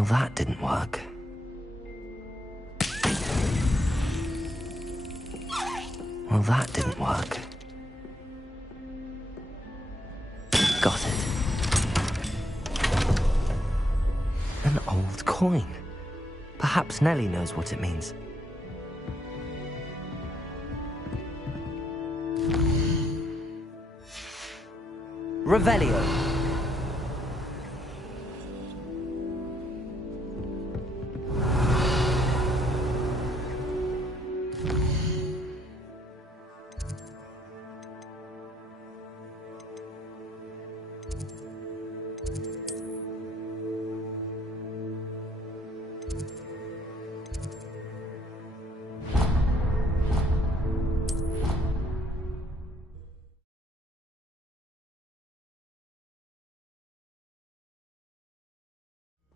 Well, that didn't work. Well, that didn't work. Got it. An old coin. Perhaps Nellie knows what it means. Revelio.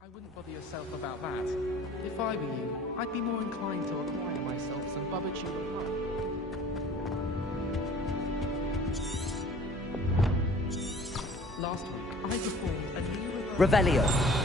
I wouldn't bother yourself about that. If I were you, I'd be more inclined to acquire myself some Bubba rum. Last week, I performed a new Revelio.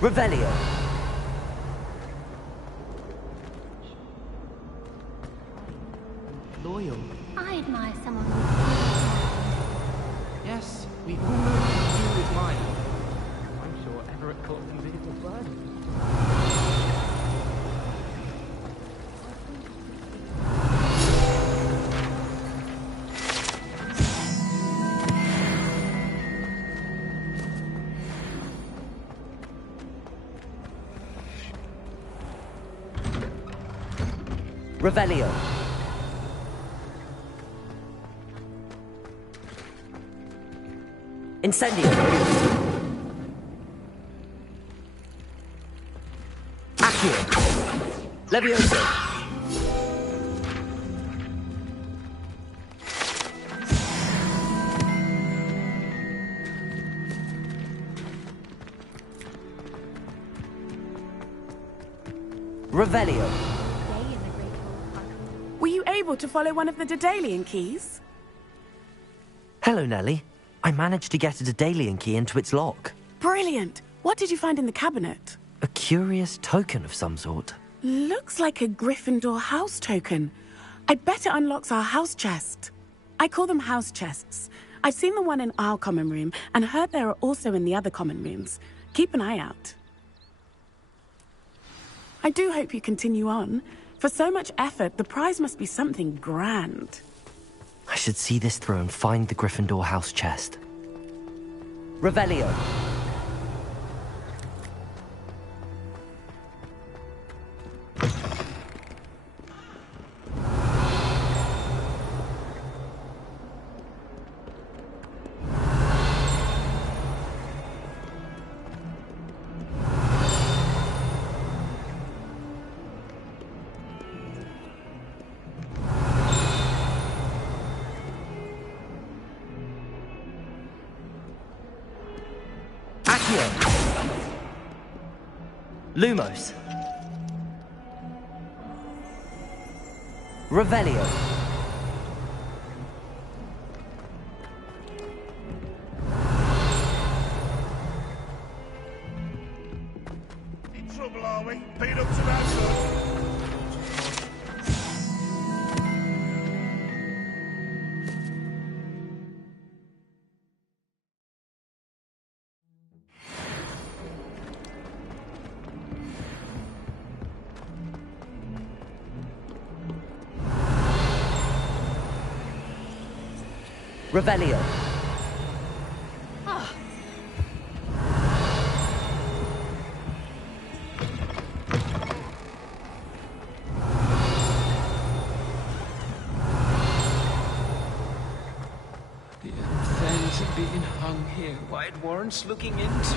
Revelio. Loyal. I admire someone Yes, we all know you admire. I'm sure Everett caught some beautiful birds. Revelio. Incendio. Accio. Levioso. Revelio. Were you able to follow one of the Daedalian keys? Hello, Nellie. I managed to get a Daedalian key into its lock. Brilliant! What did you find in the cabinet? A curious token of some sort. Looks like a Gryffindor house token. I bet it unlocks our house chest. I call them house chests. I've seen the one in our common room and heard there are also in the other common rooms. Keep an eye out. I do hope you continue on. For so much effort, the prize must be something grand. I should see this through and find the Gryffindor house chest. Revelio. Lumos. Revelio. In trouble, are we? Beat up to that good. Revelio. why it warrants looking into.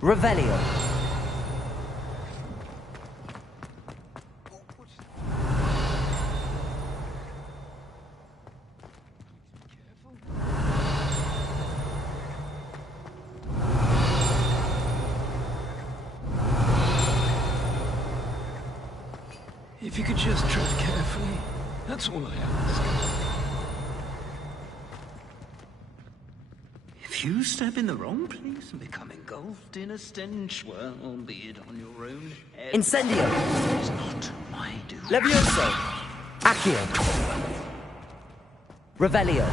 Revelio. If you could just tread carefully, that's all I ask. If you step in the wrong place and become engulfed in a stench, well, albeit on your own head... Incendio. ...it's not my doing. Levioso. Accio. Revelio.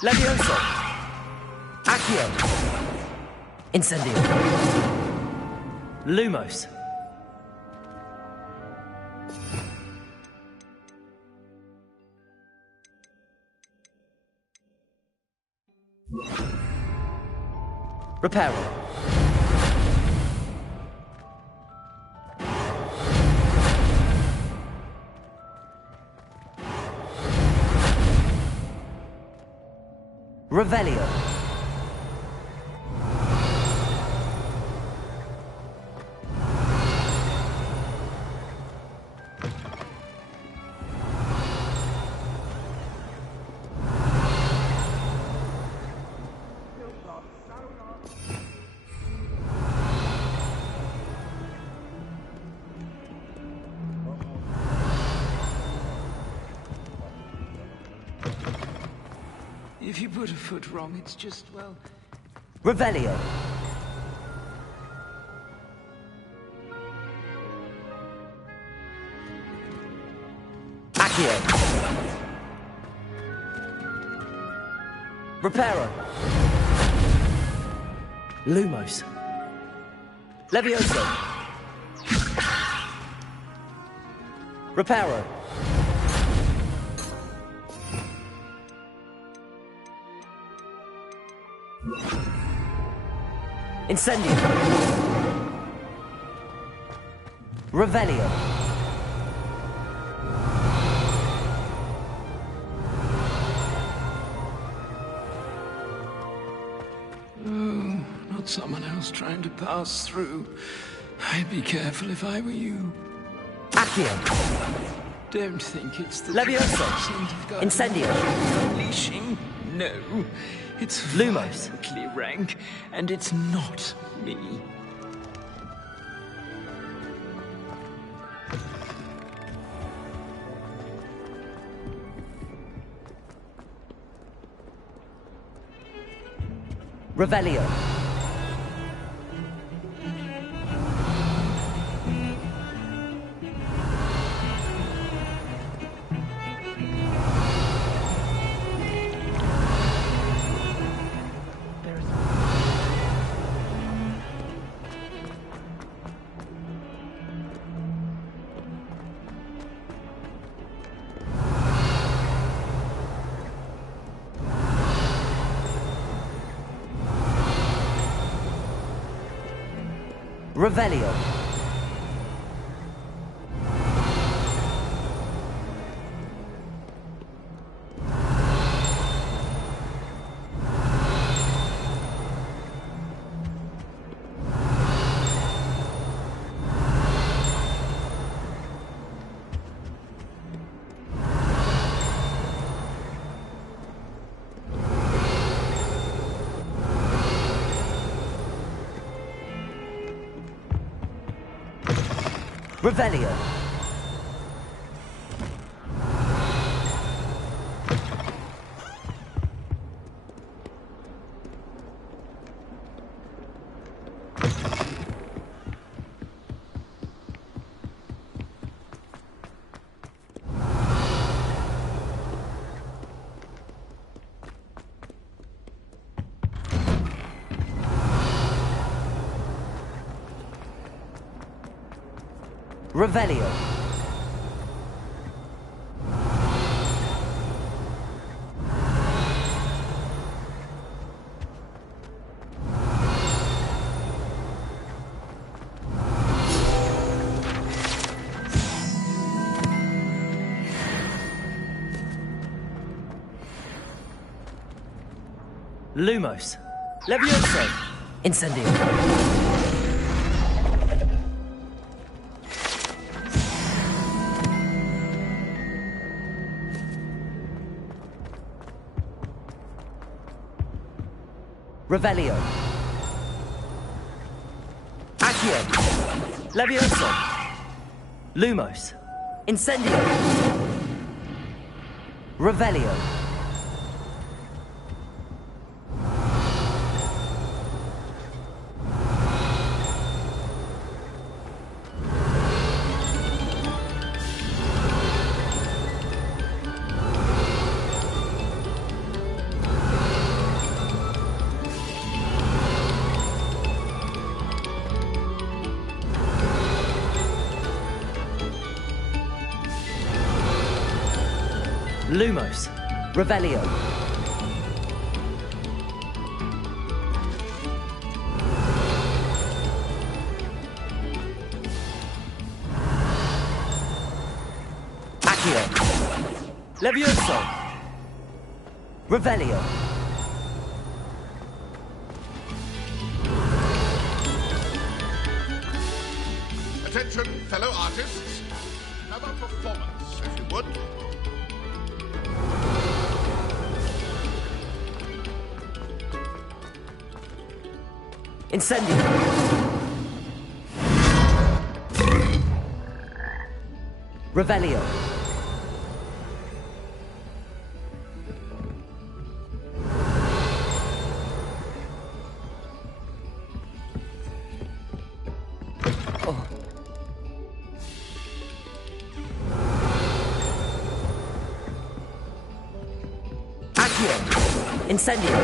Levioso. Accio. Incendio. Lumos. Reparo. Revelio. If you put a foot wrong, it's just, well... Revelio. Accio. Reparo. Lumos. Levioso. Reparo. Incendio. Revelio. Oh, not someone else trying to pass through. I'd be careful if I were you. Accio. Don't think it's the... Levioso. Incendio. Incendio. Unleashing? No. It's Lumos. violently rank, and it's not me. Revelio. Revelio. Revelio. Revelio. Lumos. Levioso. Incendio. Revelio. Accio. Levioso. Lumos. Incendio. Revelio. Lumos. Revelio. Accio. Levioso. Revelio. Attention, fellow artists. Have a performance, if you would. Incendio. Revelio. Oh. Accio. Incendio.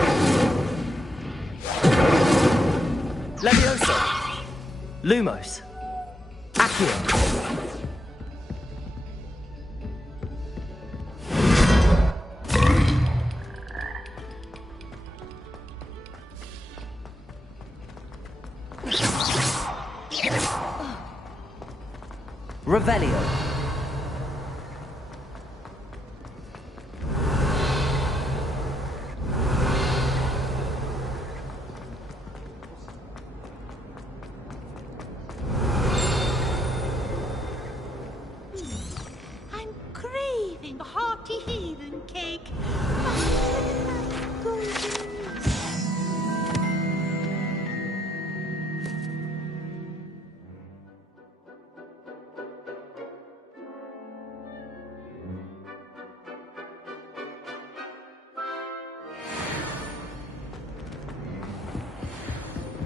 Levioso. Lumos. Accio. Revelio. I'm craving a hearty heathen cake.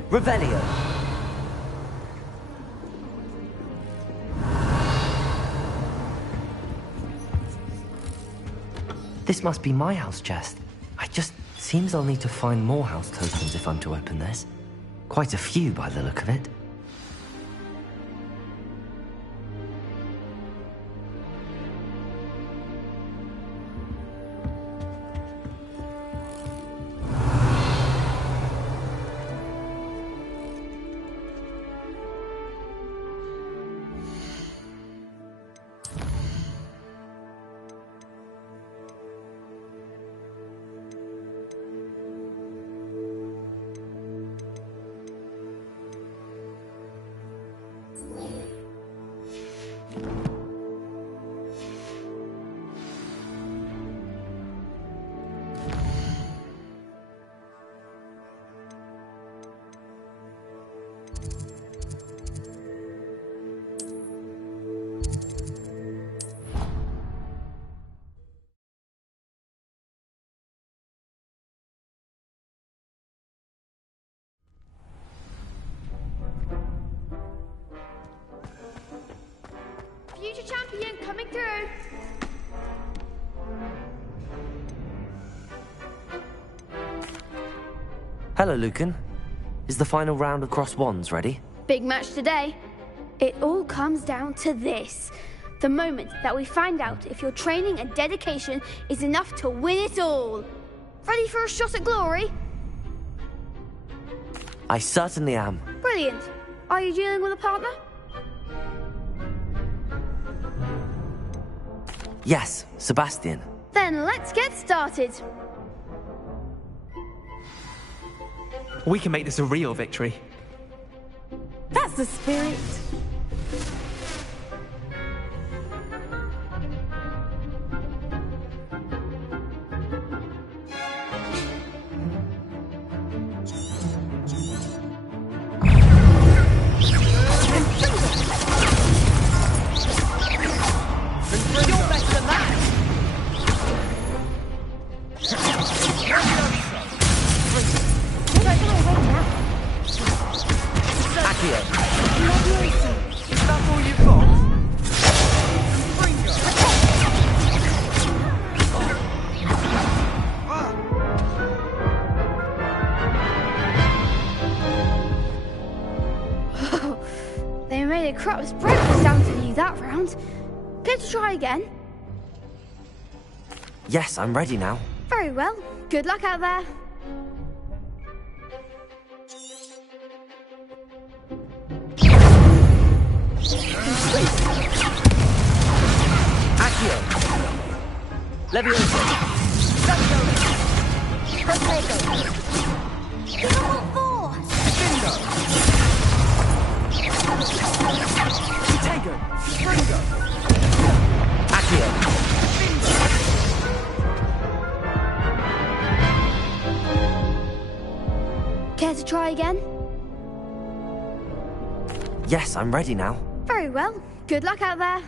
Revelio. This must be my house chest. Seems I'll need to find more house tokens if I'm to open this. Quite a few by the look of it. Future champion coming through. Hello, Lucan. Is the final round of cross wands ready? Big match today. It all comes down to this. The moment that we find out if your training and dedication is enough to win it all. Ready for a shot at glory? I certainly am. Brilliant. Are you dealing with a partner? Yes, Sebastian. Then let's get started. We can make this a real victory. That's the spirit. They made a crap's breakfast down to you that round. Care to try again? Yes, I'm ready now. Very well. Good luck out there. Accio! Levioso! Potato. Level 4. Bingo! Potato! Springo! Accio! Care to try again? Yes, I'm ready now. Very well. Good luck out there.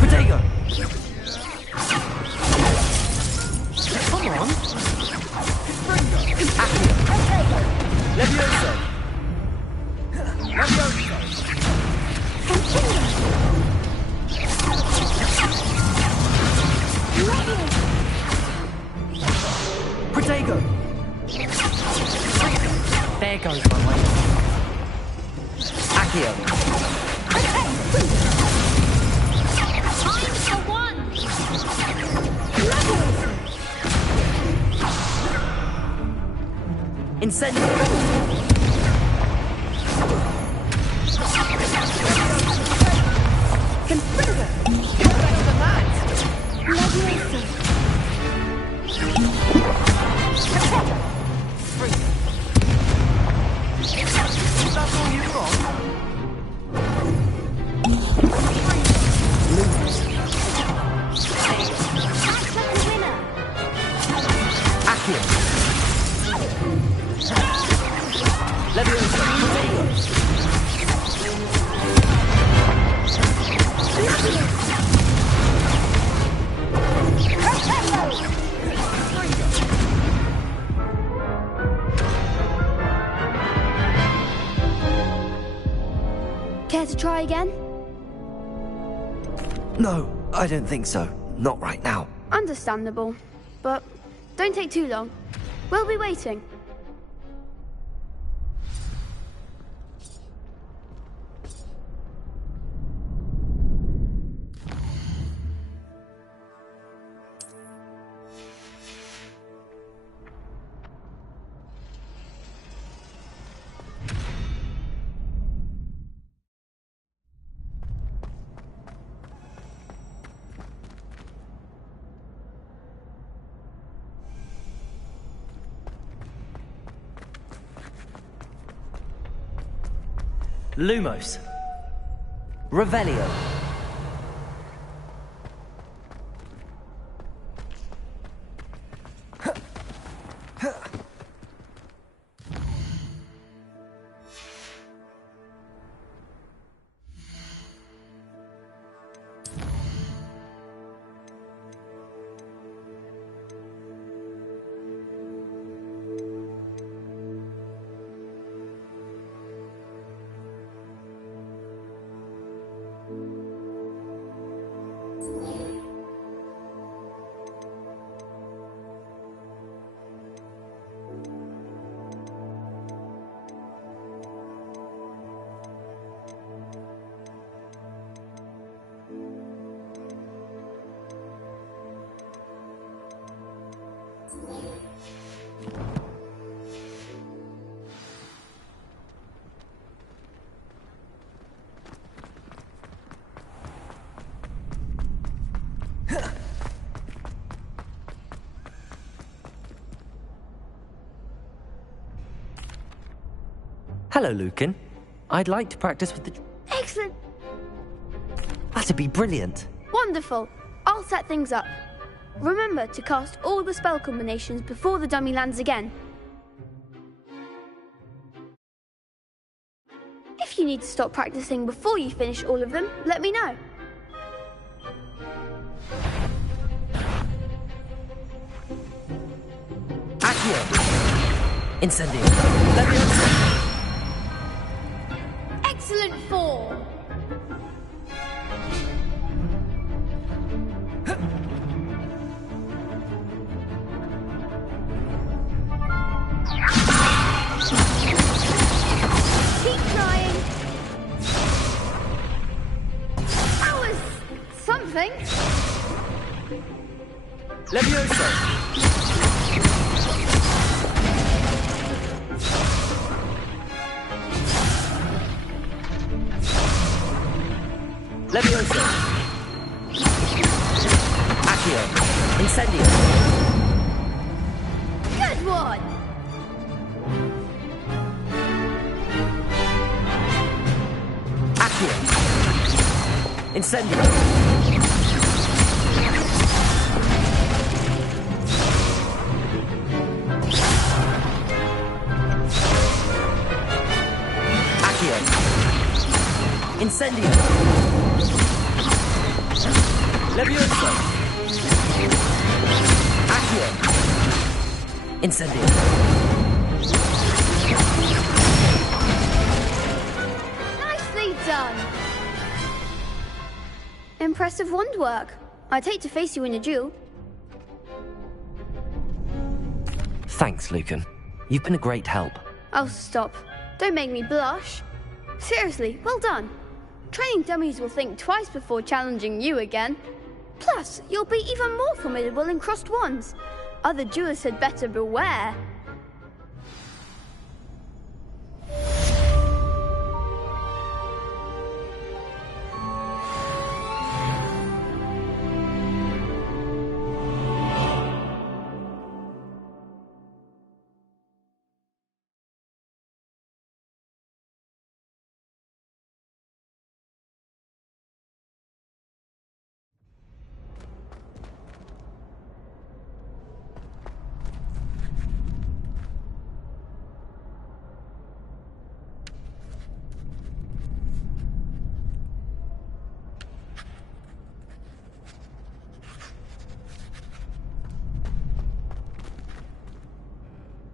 Potato! Come on! Springo! Accio! Levioso! Levioso! Protego! There goes my way. Accio! I'm the one. Incendio! Confringo! You're better than that! Leviosa! That's all you've got? That's like a winner. Accio! Leviosa! Care to try again? No, I don't think so. Not right now. Understandable. But don't take too long. We'll be waiting. Lumos. Revelio. Hello, Lucan. I'd like to practice with the... Excellent. That'd be brilliant. Wonderful. I'll set things up. Remember to cast all the spell combinations before the dummy lands again. If you need to stop practicing before you finish all of them, let me know. Accio! Incendio! Leviosa! Excellent form! Keep trying! That was something! Leviosa! Leviosa! Accio! Incendio! Good one! Accio! Incendio! Accio! Incendio! Leviosa! Accio! Incendio! Nicely done! Impressive wand work. I'd hate to face you in a duel. Thanks, Lucan. You've been a great help. Oh, stop. Don't make me blush. Seriously, well done. Training dummies will think twice before challenging you again. Plus, you'll be even more formidable in crossed wands. Other duelists had better beware.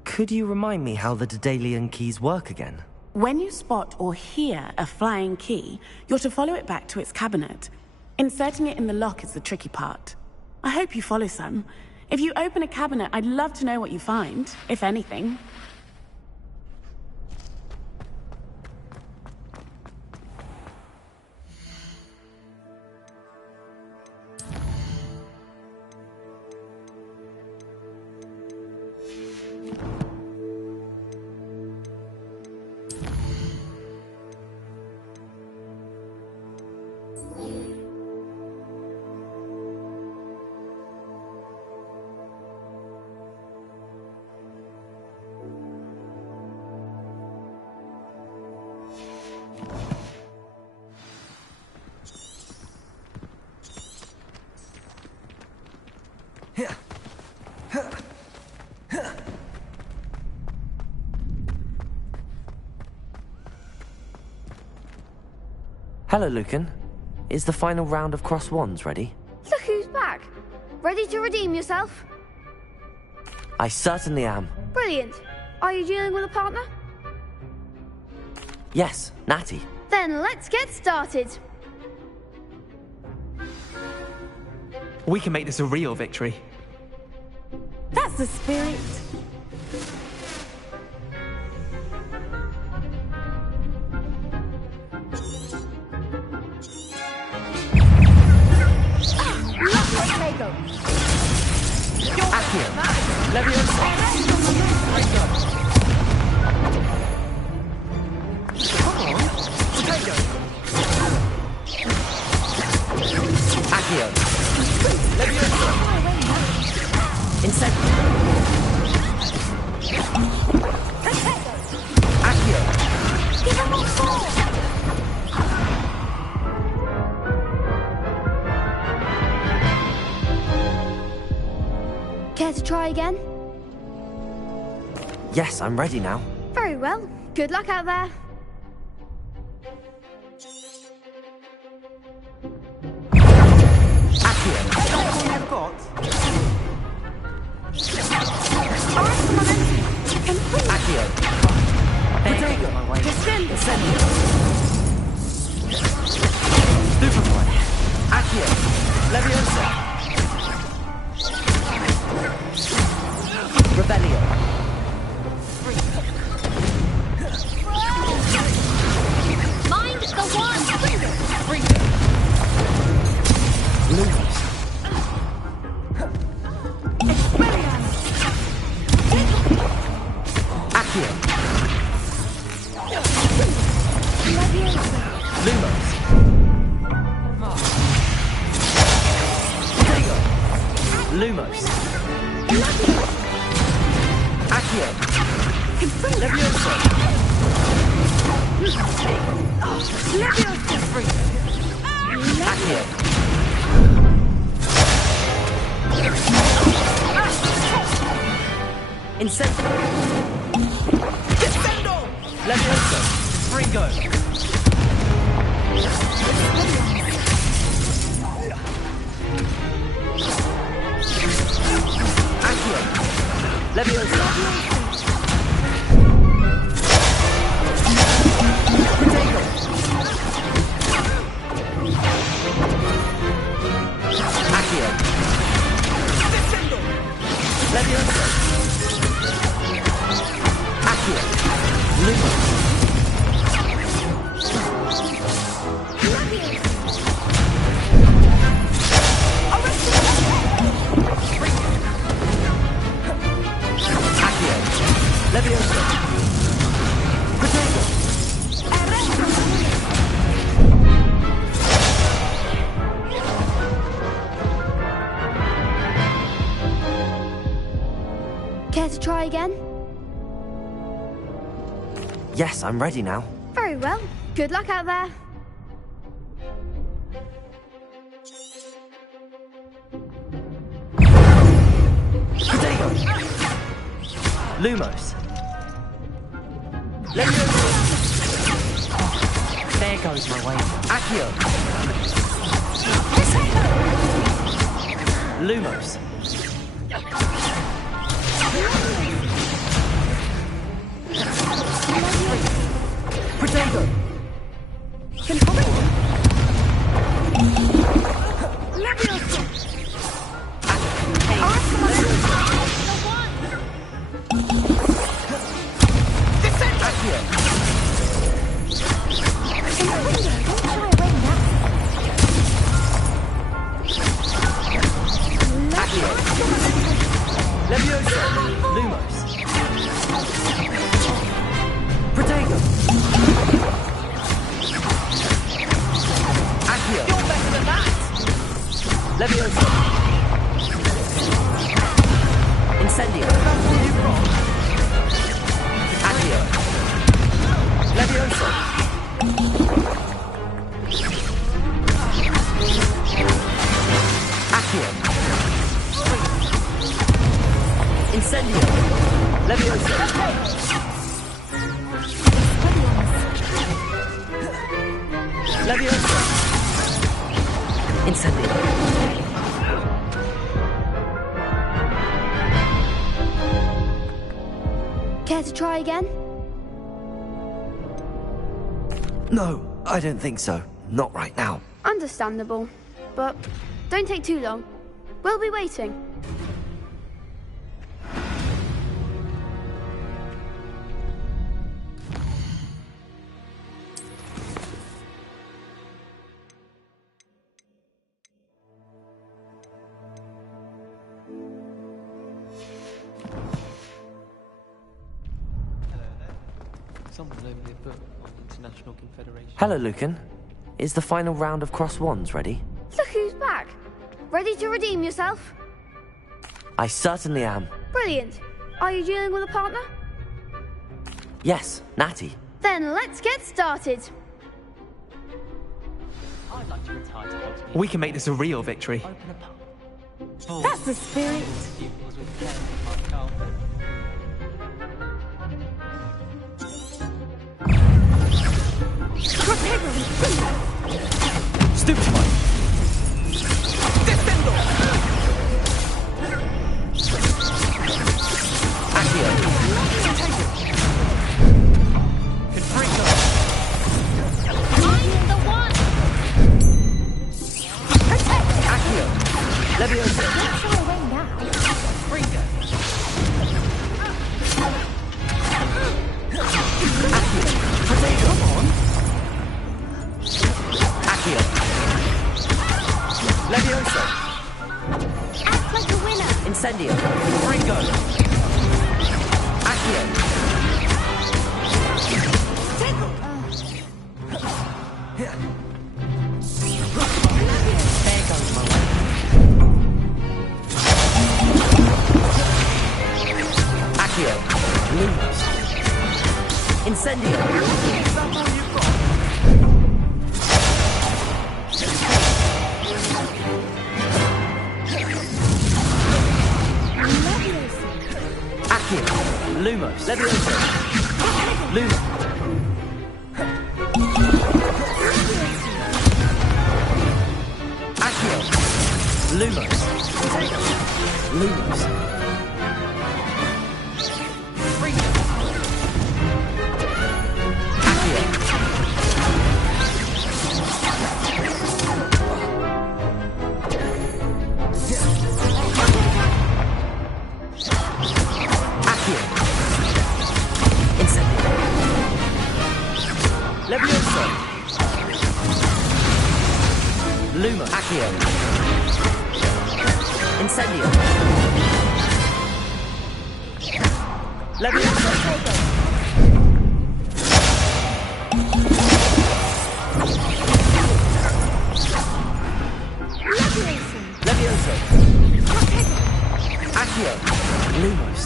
Could you remind me how the Daedalian keys work again? When you spot or hear a flying key, you're to follow it back to its cabinet. Inserting it in the lock is the tricky part. I hope you follow, son. If you open a cabinet, I'd love to know what you find, if anything. Hello, Lucan. Is the final round of cross wands ready? Look who's back. Ready to redeem yourself? I certainly am. Brilliant. Are you dealing with a partner? Yes, Natty. Then let's get started. We can make this a real victory. That's the spirit. Accio! Leviosa! Accio! Leviosa! Incendio! Accio! try again? Yes, I'm ready now. Very well. Good luck out there. Accio! You've got? Accio! Potato! My way. Descend! Superfly! Accio! Leviosa! Rebellion! Mind the wand! Lumos! Accio! Lumos! Potato! Lumos! Accio! Leviosa! Accio! Incendio! Descendo! Leviosa! Fringo! Accio! Leviosa! Potato! Accio! Descendo! Leviosa! Accio! Lumos! Accio! Leviosa! Potato! Care to try again? Yes, I'm ready now. Very well. Good luck out there. Potato! Lumos! Leviosa! There goes my way. Accio! Lumos! Potato! Leviosa! Lumos! Potato! Accio! You're better than that! Leviosa! Incendio! Accio! Leviosa! Accio! Incendio! Leviosa! Leviosa! Incendio! Care to try again? No, I don't think so. Not right now. Understandable. But don't take too long. We'll be waiting. Someone loaned me a book on the International Confederation. Hello, Lucan. Is the final round of Cross Wands ready? Look who's back. Ready to redeem yourself? I certainly am. Brilliant. Are you dealing with a partner? Yes, Natty. Then let's get started. I'd like to retire to Hogsmeade. We can make this a real victory. Open a pub. That's the spirit. Stupefy! Descendo! Accio! Confringo! I'm the one! Accio! Leviosa! Don't shy away now. Fringo! Come on! Accio! Leviosa! Act like a winner. Incendio! Fringo! Accio! There goes my way. Accio! Lumos! Incendio! Is that all you've got? Accio! Lumos! Leviosa! Lumos! Accio! Lumos! Lumos! Fringo! Accio! Accio! Incendio! Leviosa! Luma! Accio! Incendio! Leviosa! Leviosa! Accio! Lumos!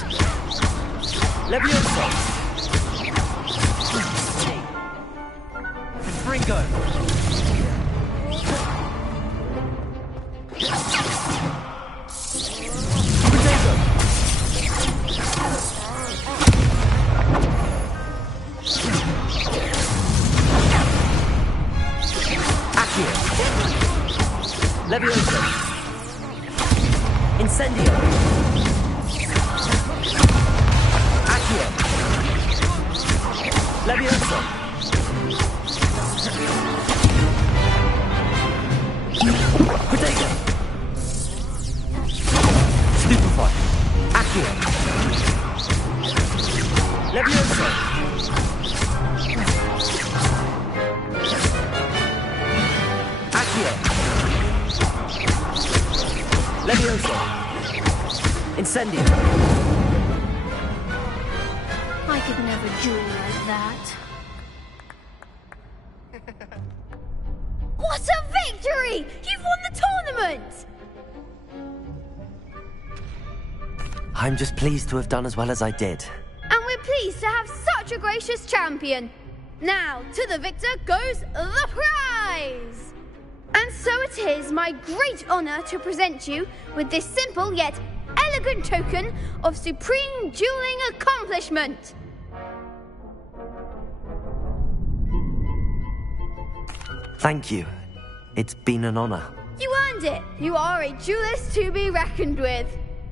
Leviosa! Confringo! Potato! Accio! Leviosa! Incendio! Accio! Leviosa! Potato! Stupefy! Accio! Leviosa! Accio! Leviosa! Incendio! I could never duel like that. What a victory! You've won the tournament! I'm just pleased to have done as well as I did. And we're pleased to have such a gracious champion. Now, to the victor goes the prize! And so it is my great honor to present you with this simple yet elegant token of supreme dueling accomplishment. Thank you. It's been an honor. You earned it. You are a duelist to be reckoned with.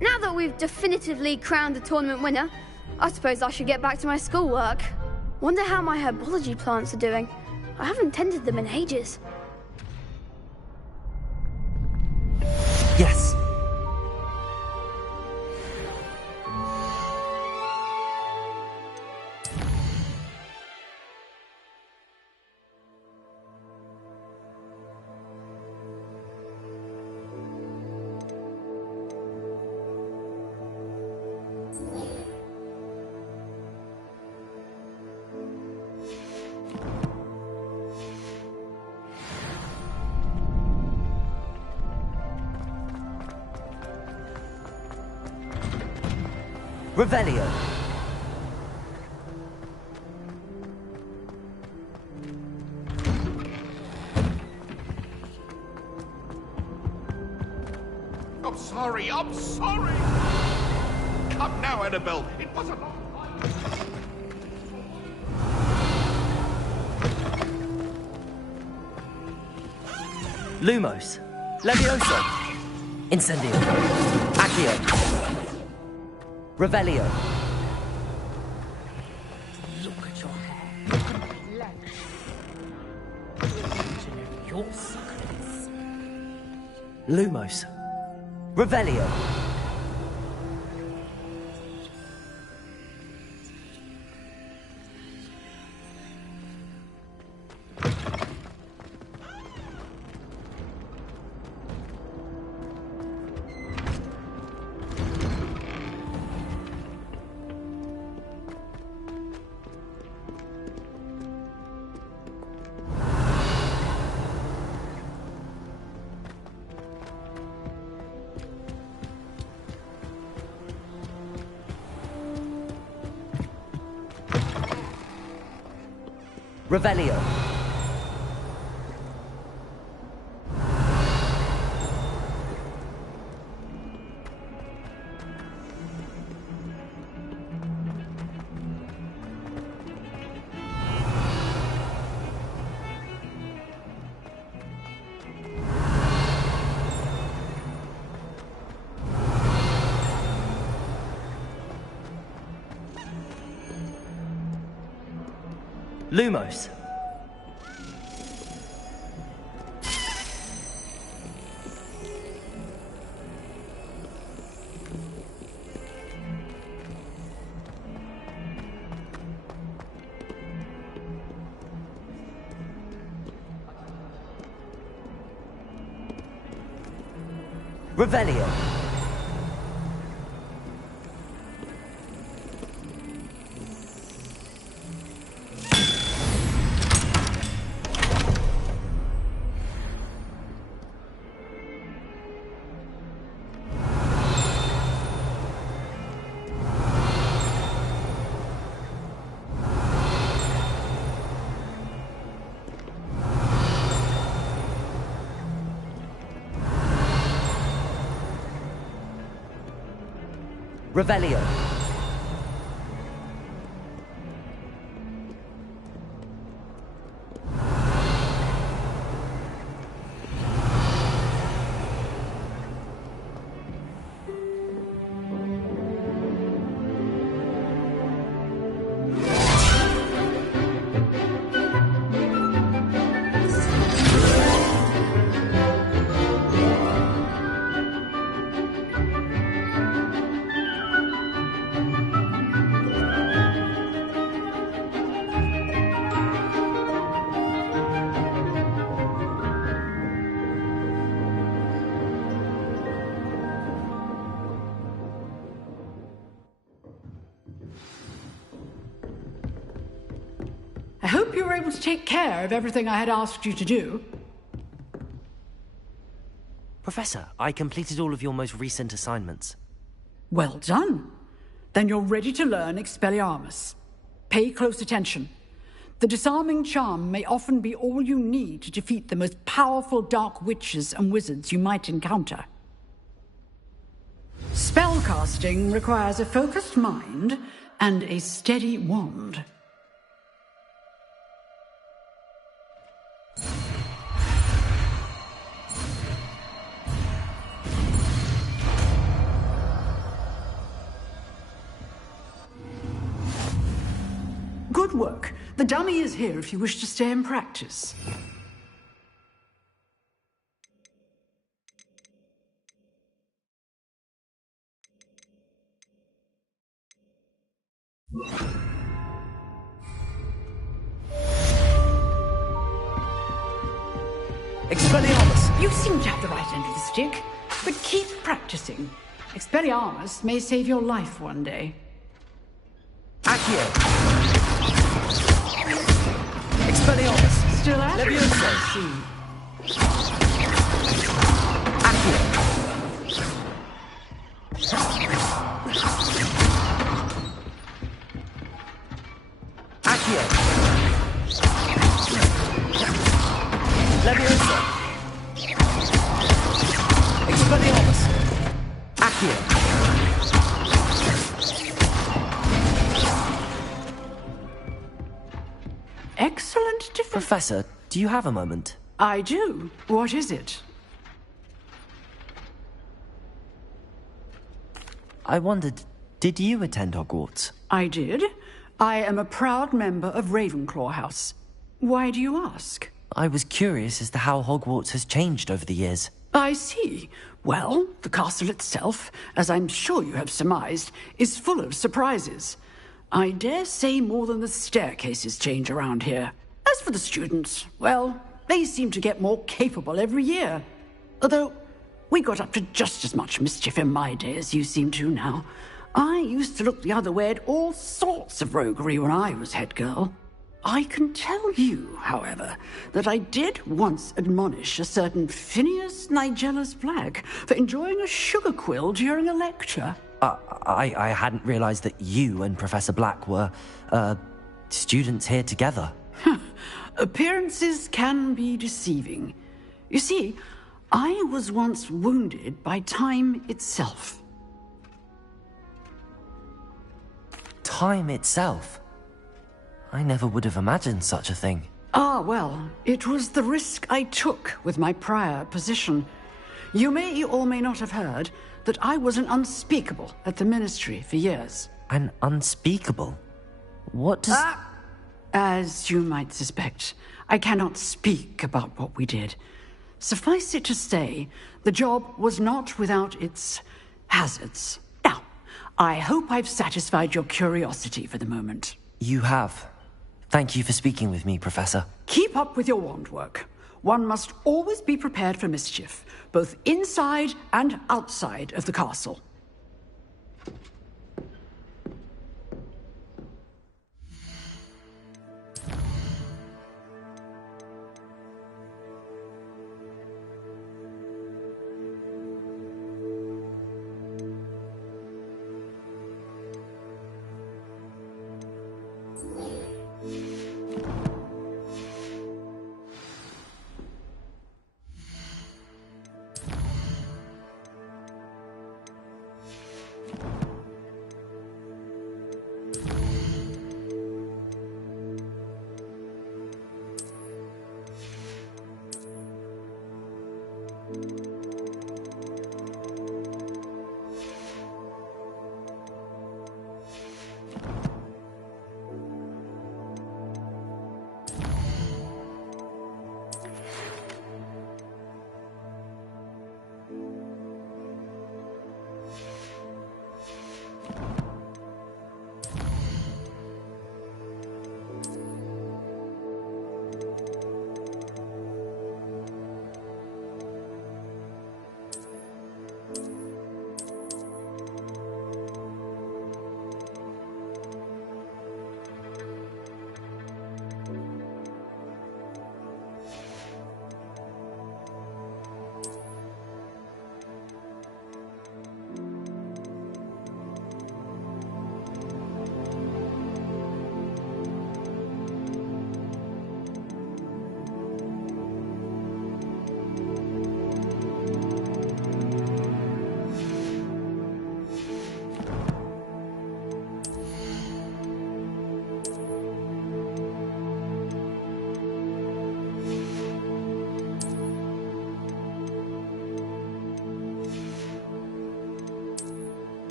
Now that we've definitively crowned the tournament winner, I suppose I should get back to my schoolwork. Wonder how my herbology plants are doing. I haven't tended them in ages. Yes. Revelio. Oh, sorry. I'm sorry. Come now, Annabelle. It was a long time. Lumos. Levioso. Incendio. Accio. Revelio. Look at your hair. Your secrets. Lumos. Revelio. Revelio. Lumos. Revelio. Revelio. I hope you were able to take care of everything I had asked you to do. Professor, I completed all of your most recent assignments. Well done. Then you're ready to learn Expelliarmus. Pay close attention. The disarming charm may often be all you need to defeat the most powerful dark witches and wizards you might encounter. Spellcasting requires a focused mind and a steady wand. Good work. The dummy is here if you wish to stay and practice. Expelliarmus! You seem to have the right end of the stick, but keep practicing. Expelliarmus may save your life one day. Accio! Expelliarmus! Still at it? Levioso! Accio! Accio! Levioso! Expelliarmus! here. Excellent defense. Professor, do you have a moment? I do. What is it? I wondered, did you attend Hogwarts? I did. I am a proud member of Ravenclaw House. Why do you ask? I was curious as to how Hogwarts has changed over the years. I see. Well, the castle itself, as I'm sure you have surmised, is full of surprises. I dare say more than the staircases change around here. As for the students, well, they seem to get more capable every year. Although, we got up to just as much mischief in my day as you seem to now. I used to look the other way at all sorts of roguery when I was head girl. I can tell you, however, that I did once admonish a certain Phineas Nigellus Black for enjoying a sugar quill during a lecture. I hadn't realized that you and Professor Black were, students here together. Appearances can be deceiving. You see, I was once wounded by time itself. Time itself? I never would have imagined such a thing. Ah, well, it was the risk I took with my prior position. You may or may not have heard that I was an unspeakable at the Ministry for years. An unspeakable? What does... As you might suspect, I cannot speak about what we did. Suffice it to say, the job was not without its hazards. Now, I hope I've satisfied your curiosity for the moment. You have. Thank you for speaking with me, Professor. Keep up with your wand work. One must always be prepared for mischief, both inside and outside of the castle.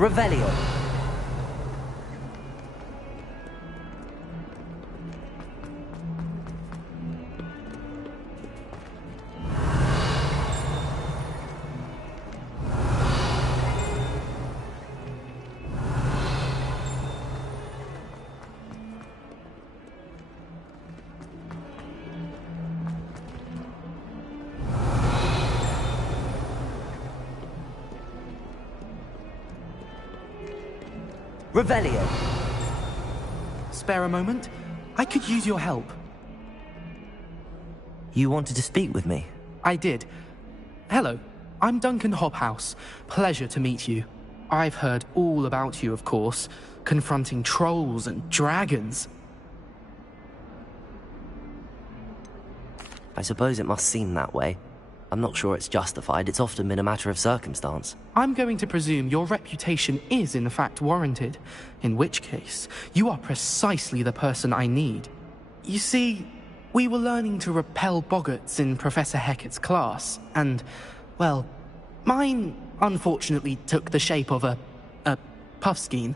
Revelio. Revelio. Spare a moment? I could use your help. You wanted to speak with me? I did. Hello, I'm Duncan Hobhouse. Pleasure to meet you. I've heard all about you, of course, confronting trolls and dragons. I suppose it must seem that way. I'm not sure it's justified. It's often been a matter of circumstance. I'm going to presume your reputation is in fact warranted, in which case, you are precisely the person I need. You see, we were learning to repel boggarts in Professor Hecat's class, and, well, mine unfortunately took the shape of a puffskein.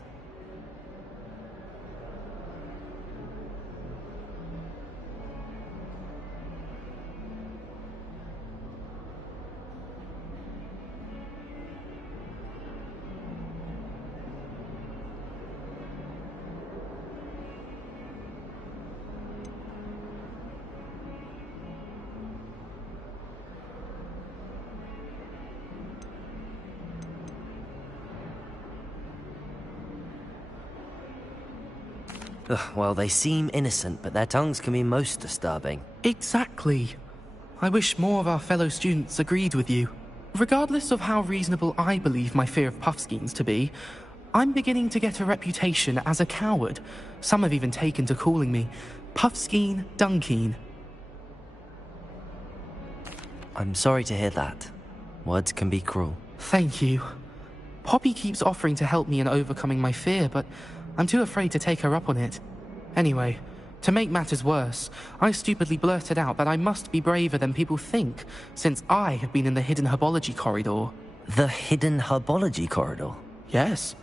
Ugh, well, they seem innocent, but their tongues can be most disturbing. Exactly. I wish more of our fellow students agreed with you. Regardless of how reasonable I believe my fear of puffskeins to be, I'm beginning to get a reputation as a coward. Some have even taken to calling me Puffskeen Dunkeen. I'm sorry to hear that. Words can be cruel. Thank you. Poppy keeps offering to help me in overcoming my fear, but I'm too afraid to take her up on it. Anyway, to make matters worse, I stupidly blurted out that I must be braver than people think, since I have been in the hidden herbology corridor. The hidden herbology corridor? Yes.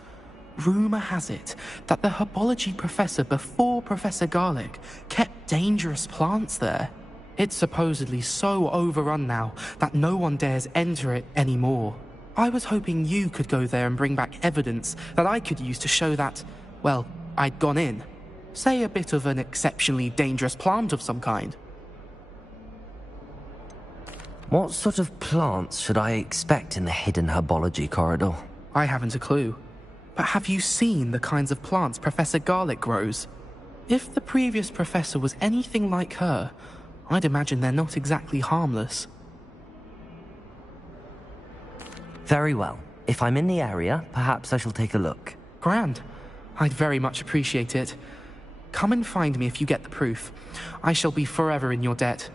Rumour has it that the herbology professor before Professor Garlic kept dangerous plants there. It's supposedly so overrun now that no one dares enter it anymore. I was hoping you could go there and bring back evidence that I could use to show that, well, I'd gone in. Say a bit of an exceptionally dangerous plant of some kind. What sort of plants should I expect in the hidden herbology corridor? I haven't a clue. But have you seen the kinds of plants Professor Garlic grows? If the previous professor was anything like her, I'd imagine they're not exactly harmless. Very well. If I'm in the area, perhaps I shall take a look. Grand. I'd very much appreciate it. Come and find me if you get the proof. I shall be forever in your debt.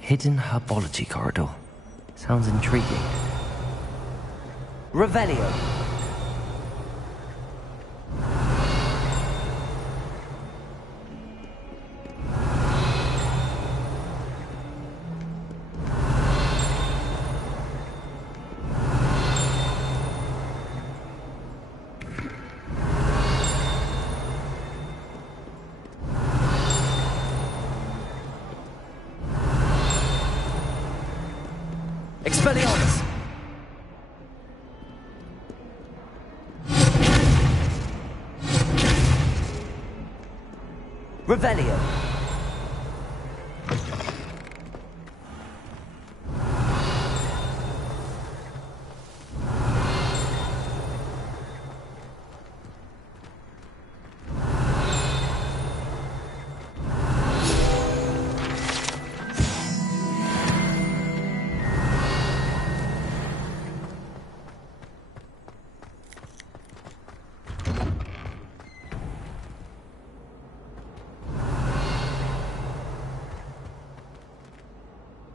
Hidden herbology corridor. Sounds intriguing. Revelio. Expelliarmus! Revelio!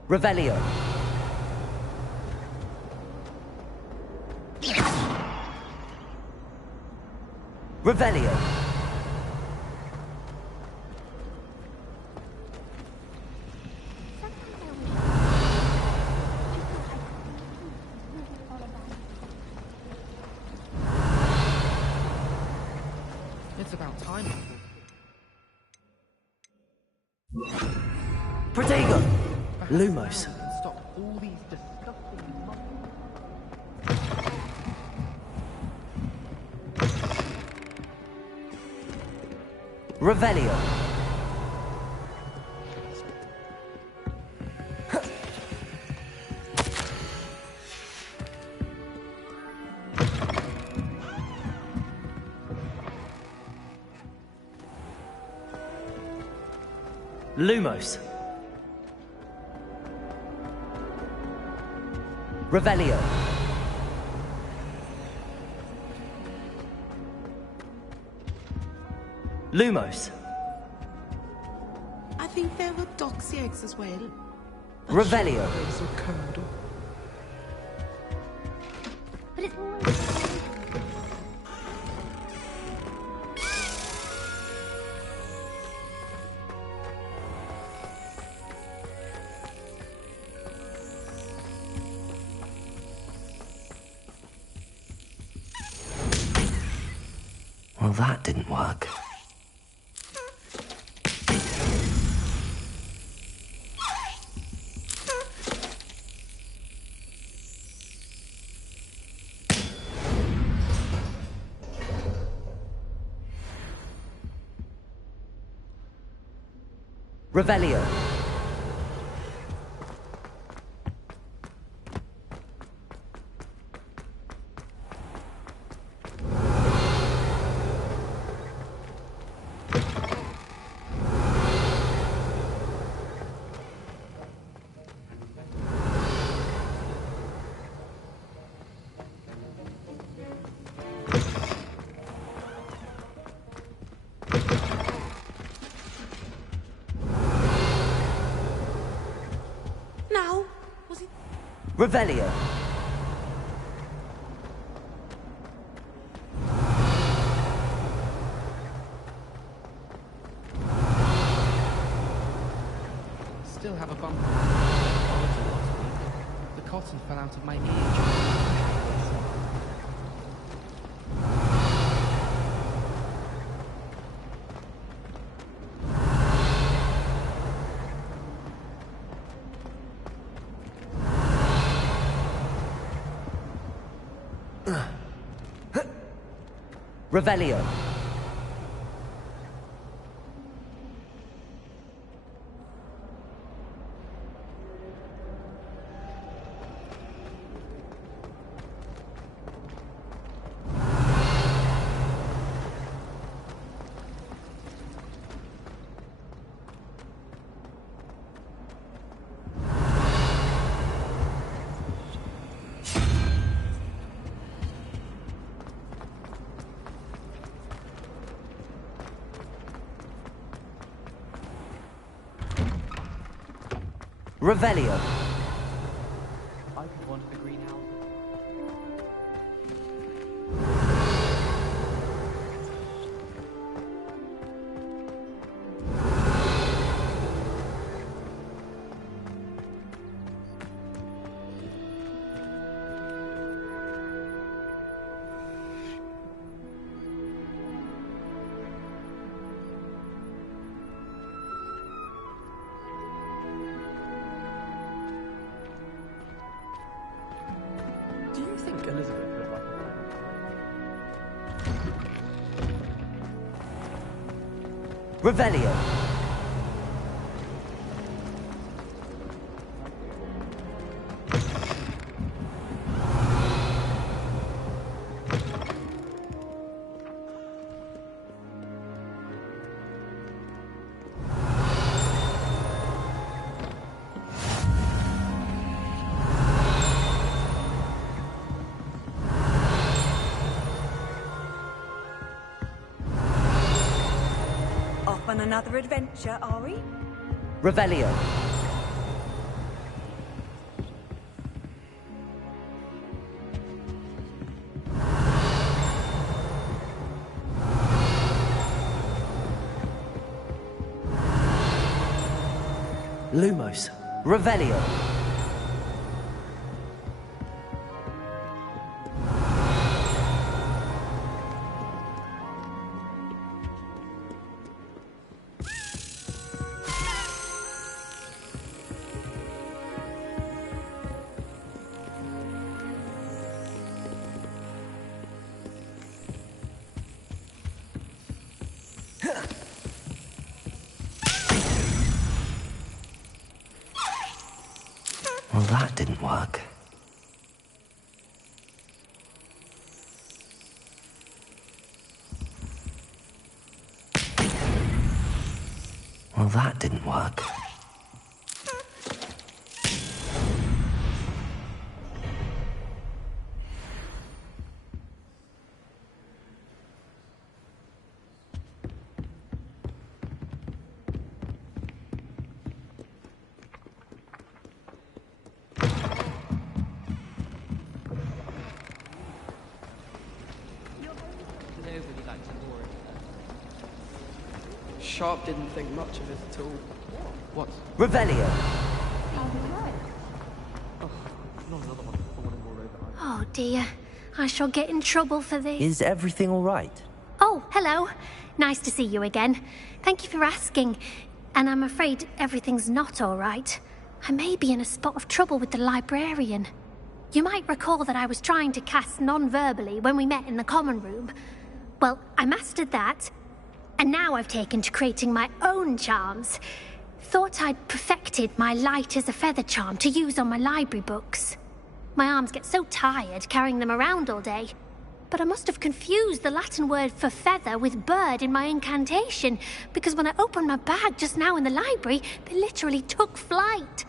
Revelio. Revelio. about time. Protego! Lumos. Stop all these disgusting Revelio. Lumos. Revelio. Lumos. I think there were doxy eggs as well. Revelio. There's a candle. But it's Well, that didn't work. Revelio. Now, was it? Revelio. Still have a bump on biology last week. The cotton fell out of my ear. Revelio. Revelio. I could want the greenhouse. Do you think Elizabeth would like a Revelio. Off on another adventure, are we? Revelio. Lumos. Revelio. Well, that didn't work. Well, that didn't work. Sharp didn't think much of it at all. What? Revelio! Oh dear, I shall get in trouble for this. Is everything all right? Oh, hello. Nice to see you again. Thank you for asking. And I'm afraid everything's not all right. I may be in a spot of trouble with the librarian. You might recall that I was trying to cast non-verbally when we met in the common room. Well, I mastered that, and now I've taken to creating my own charms. Thought I'd perfected my light as a feather charm to use on my library books. My arms get so tired carrying them around all day. But I must have confused the Latin word for feather with bird in my incantation, because when I opened my bag just now in the library, they literally took flight.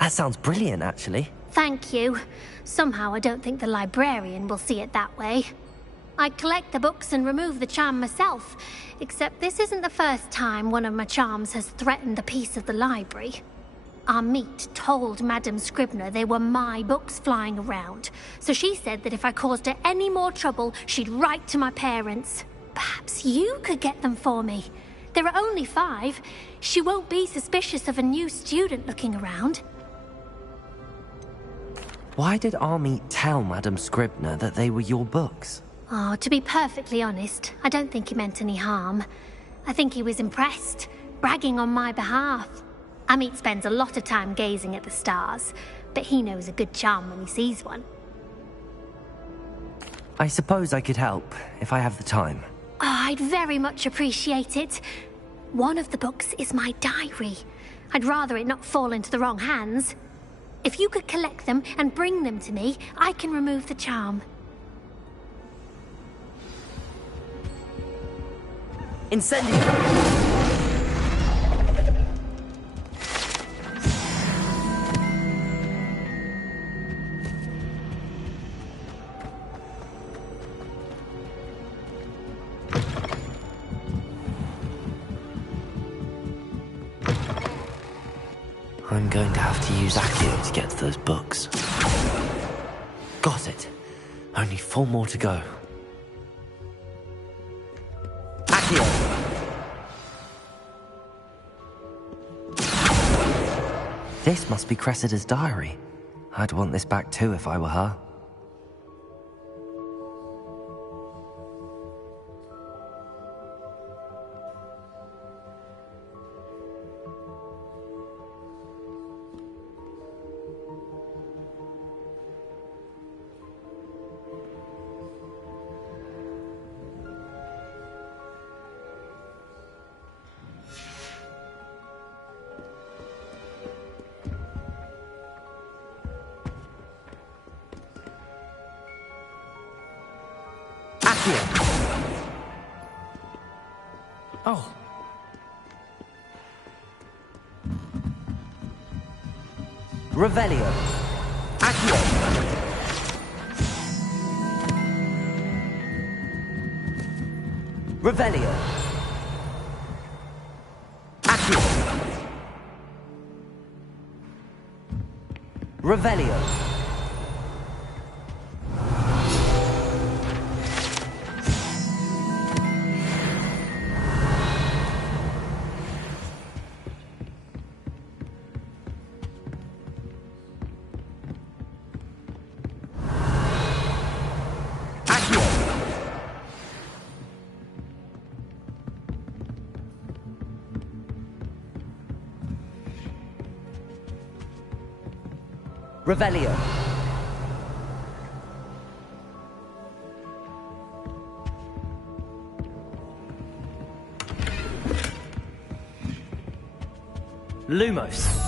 That sounds brilliant, actually. Thank you. Somehow I don't think the librarian will see it that way. I'd collect the books and remove the charm myself, except this isn't the first time one of my charms has threatened the peace of the library. Our meet told Madame Scribner they were my books flying around, so she said that if I caused her any more trouble, she'd write to my parents. Perhaps you could get them for me. There are only 5. She won't be suspicious of a new student looking around. Why did Army tell Madame Scribner that they were your books? Oh, to be perfectly honest, I don't think he meant any harm. I think he was impressed, bragging on my behalf. Amit spends a lot of time gazing at the stars, but he knows a good charm when he sees one. I suppose I could help, if I have the time. Oh, I'd very much appreciate it. One of the books is my diary. I'd rather it not fall into the wrong hands. If you could collect them and bring them to me, I can remove the charm. Incendio! I'm going to have to use Accio to get to those books. Got it. Only 4 more to go. Accio! This must be Cressida's diary. I'd want this back too if I were her. Oh. Revelio. Accio. Revelio. Accio. Revelio. Revelio. Lumos.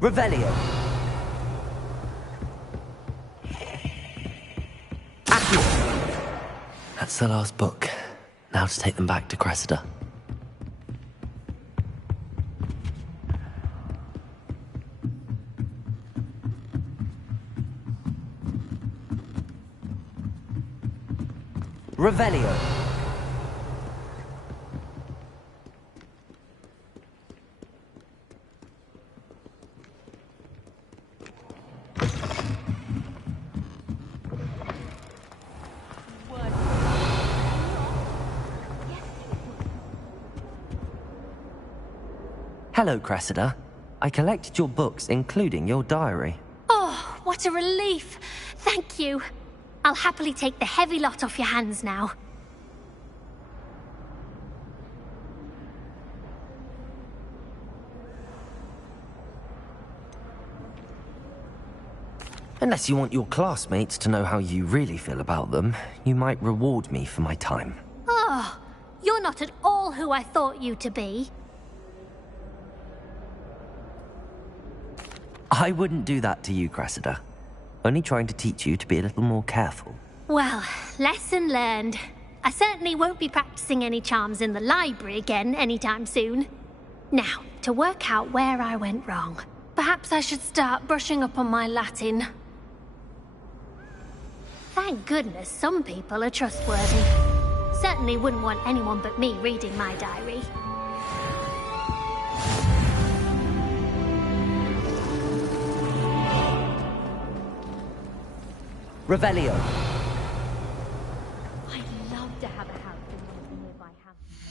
Revelio. Accio. That's the last book. Now to take them back to Cressida. Revelio. Hello, Cressida. I collected your books, including your diary. Oh, what a relief. Thank you. I'll happily take the heavy lot off your hands now. Unless you want your classmates to know how you really feel about them, you might reward me for my time. Oh, you're not at all who I thought you to be. I wouldn't do that to you, Cressida. Only trying to teach you to be a little more careful. Well, lesson learned. I certainly won't be practicing any charms in the library again anytime soon. Now, to work out where I went wrong. Perhaps I should start brushing up on my Latin. Thank goodness some people are trustworthy. Certainly wouldn't want anyone but me reading my diary. Revelio. I'd love to have a house in one of the nearby houses.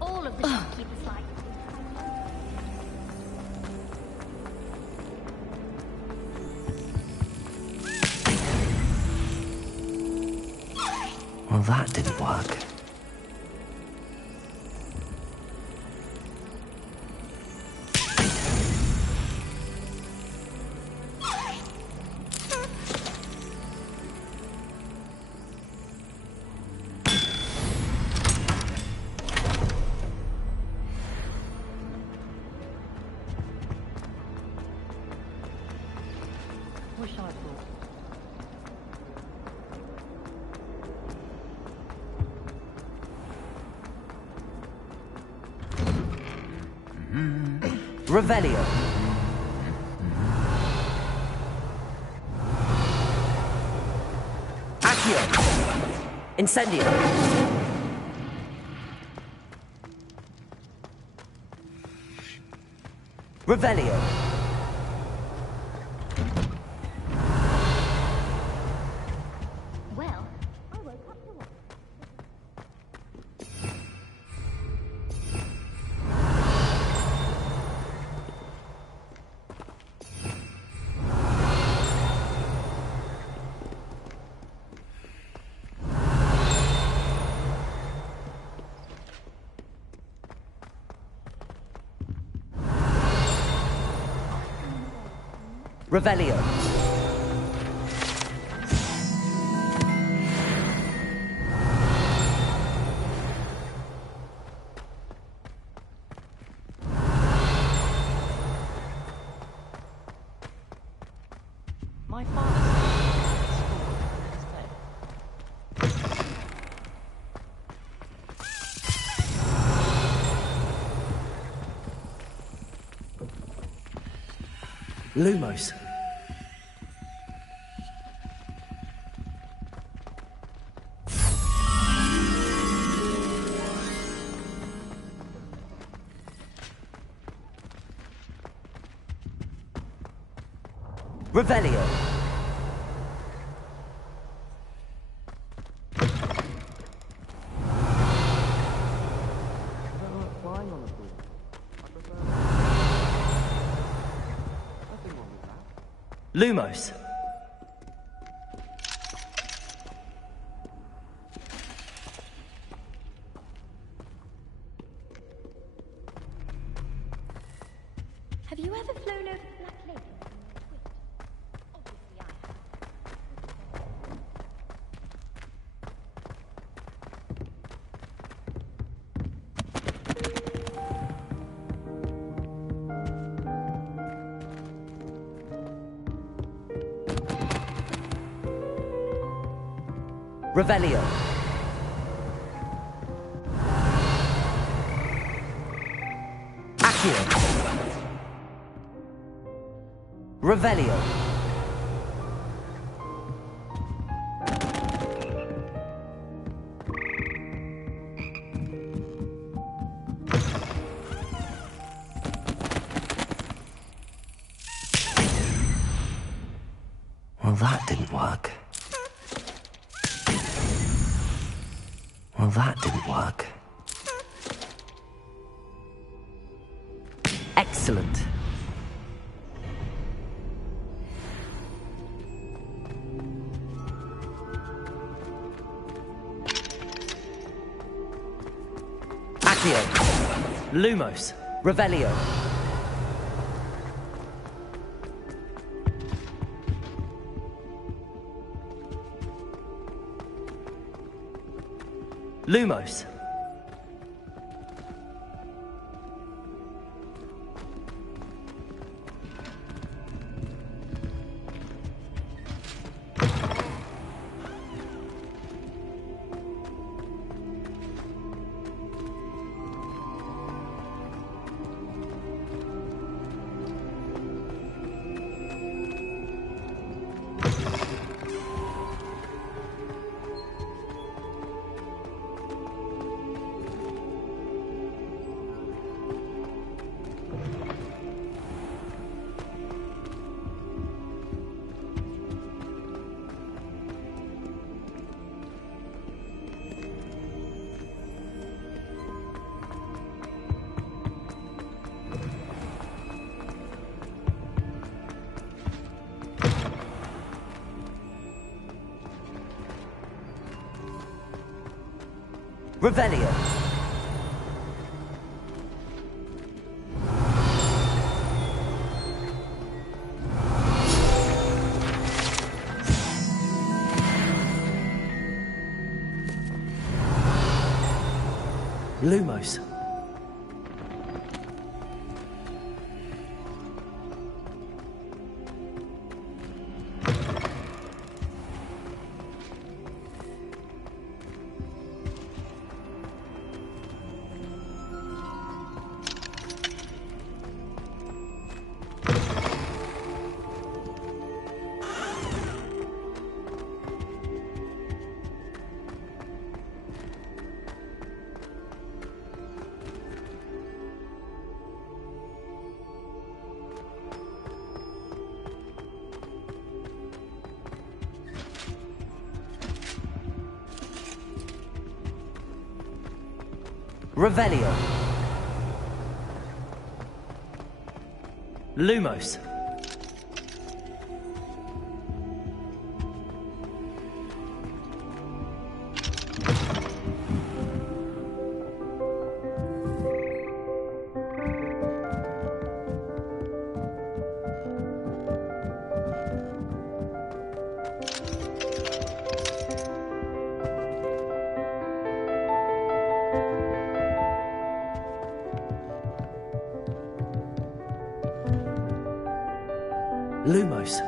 All of the shopkeepers like Well, that didn't work. Revelio. Accio. Incendio. Revelio. well, I woke up to one. Revelio. Lumos. Revelio. Lumos. Have you ever flown over Black Lake? Obviously I have. Revelio. Accio. Revelio. Well, that didn't work. Well, that didn't work. Excellent. Accio. Lumos. Revelio. Lumos. Revelio. Lumos. Revelio. Lumos. Lumos.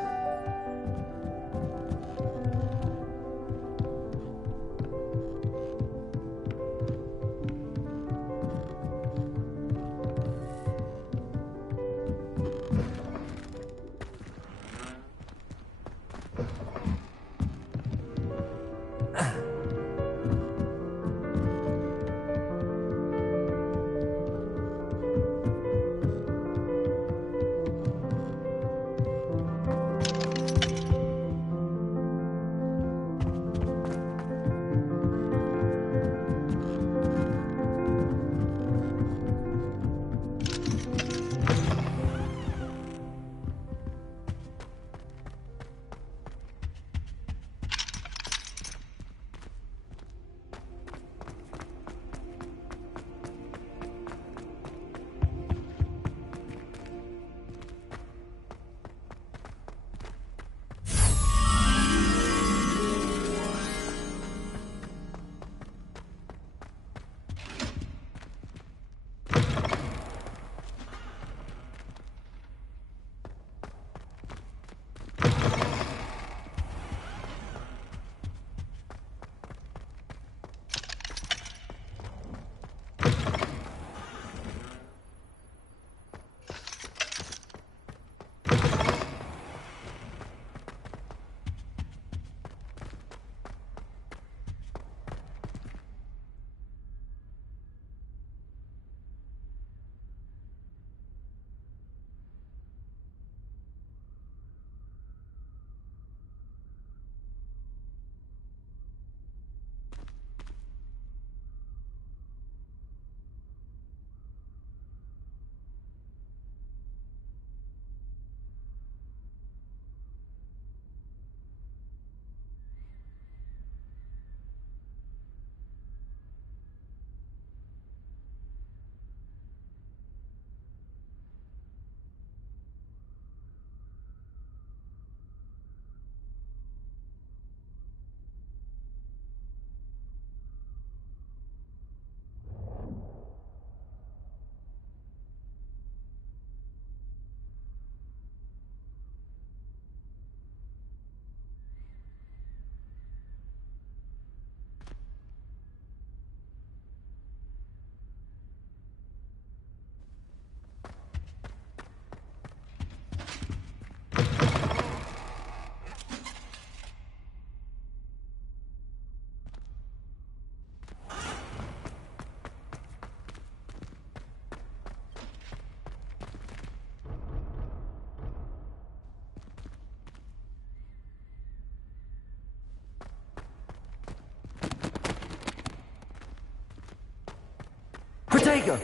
Protego!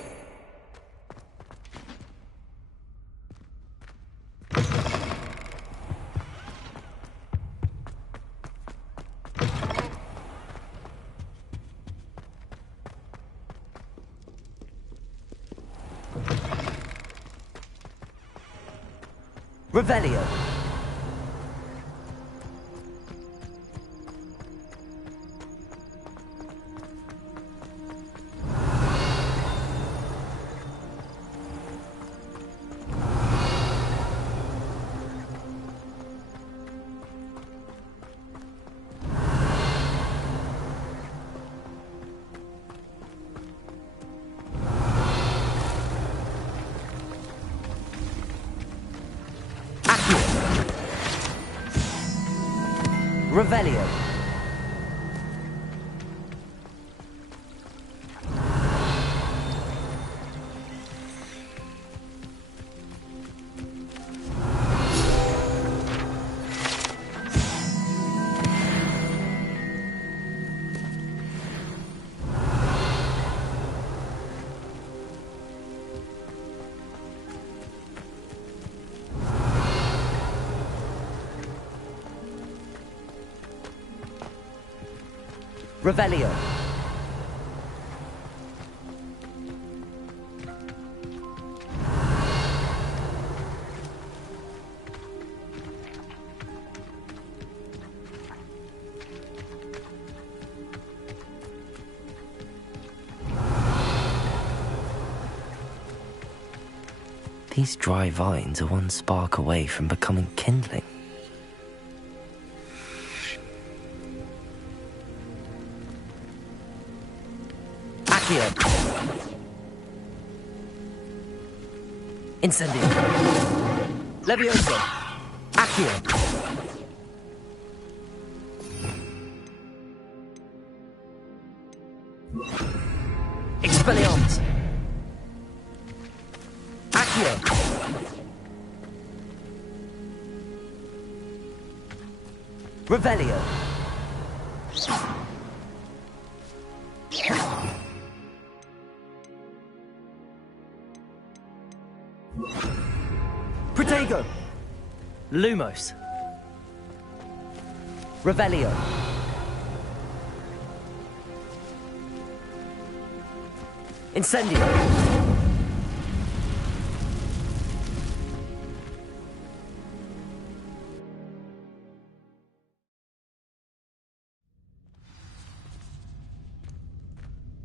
Revelio. Revelio. Revelio. These dry vines are one spark away from becoming kindling. Incendio. Levioso. Accio. Expelliarmus. Accio. Revelio. Protego! Lumos. Revelio. Incendio.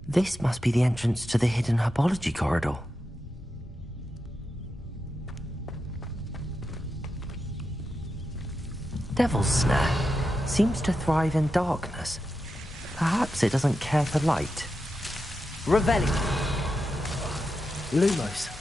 This must be the entrance to the hidden herbology corridor. Devil's Snare seems to thrive in darkness. Perhaps it doesn't care for light. Revelio. Lumos.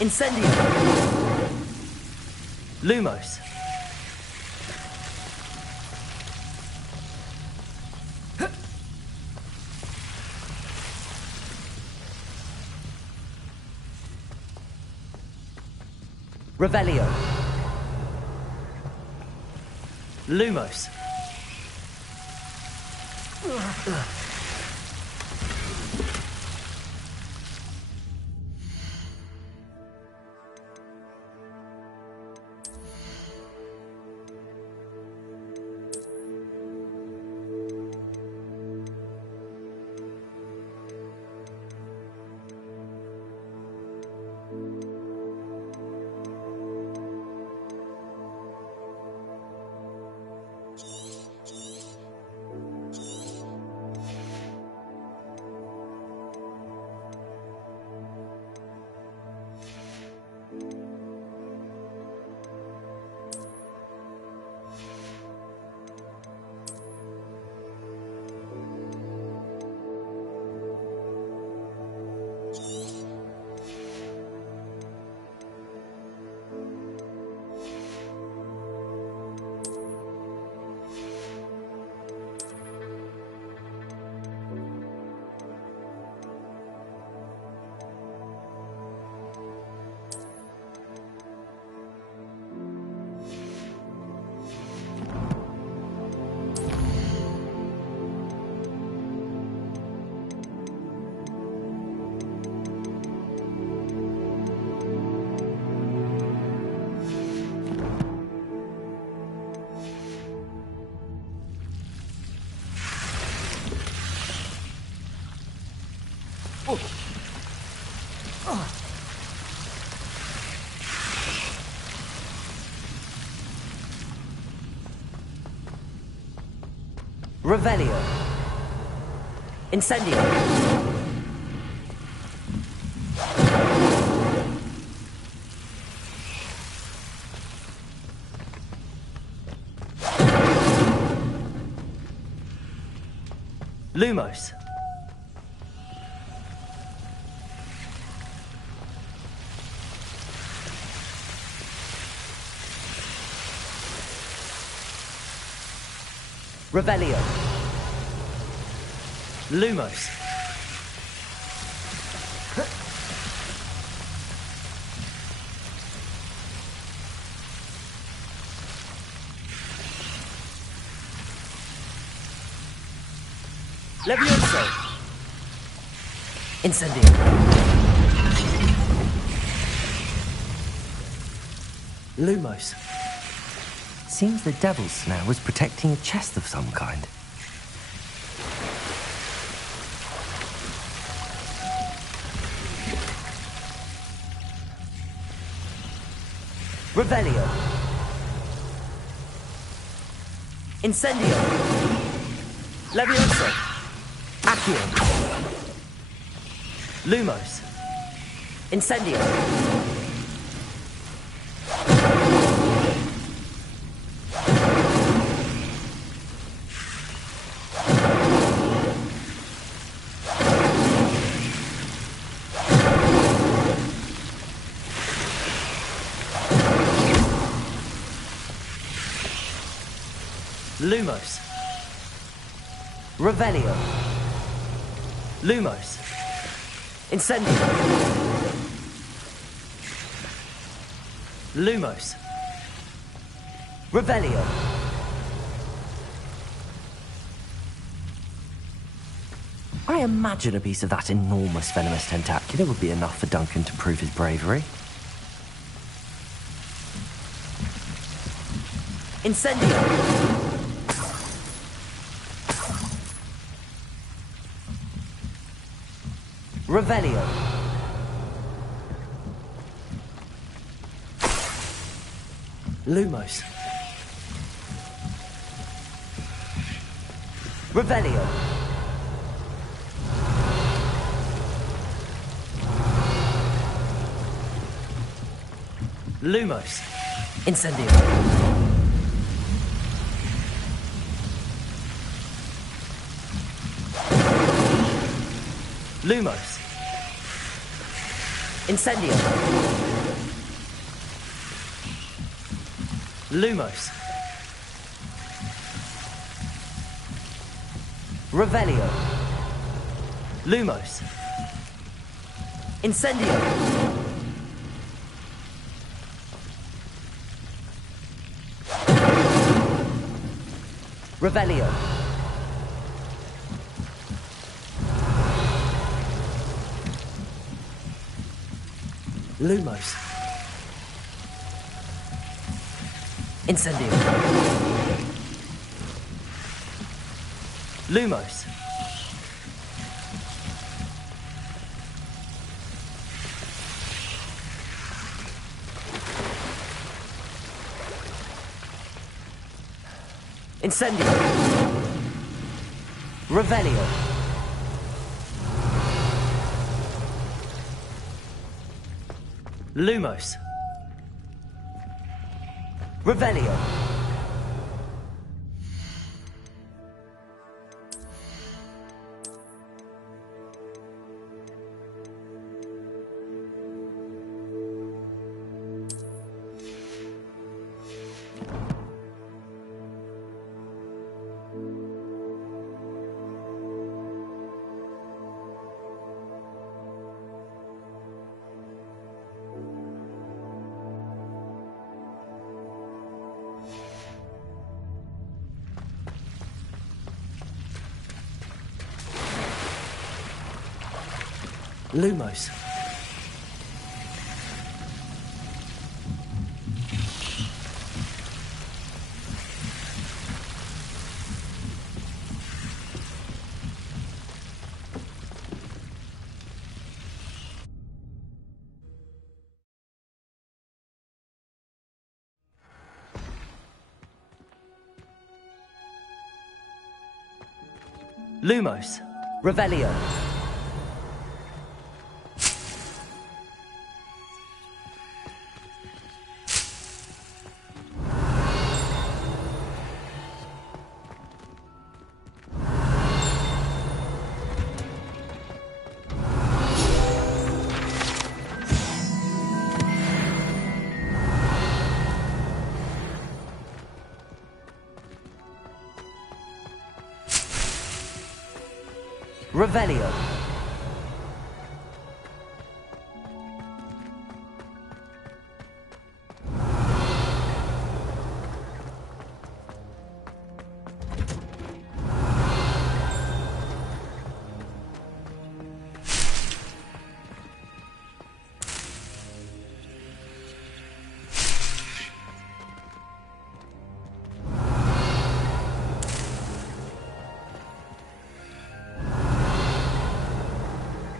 Incendio. Lumos. Revelio. Lumos. Revelio. Incendio. Lumos. Revelio. Lumos. Levioso. Incendio. Lumos. Seems the devil's snare was protecting a chest of some kind. Revelio. Incendio. Levioso. Accio. Lumos. Incendio. Lumos. Revelio. Lumos. Incendio. Lumos. Revelio. I imagine a piece of that enormous venomous tentacula would be enough for Duncan to prove his bravery. Incendio. Revelio. Lumos. Revelio. Lumos. Incendio. Lumos. Incendio. Lumos. Revelio. Lumos. Incendio. Revelio. Lumos. Incendio. Lumos. Incendio. Revelio. Lumos. Revelio. Lumos. Lumos, Revelio. Revelio.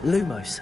Lumos.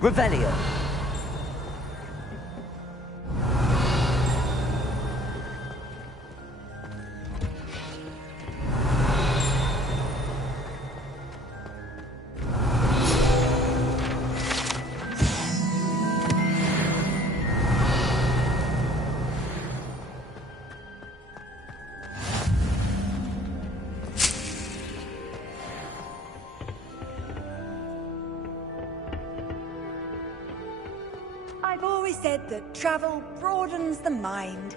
Revelio. I've always said that travel broadens the mind.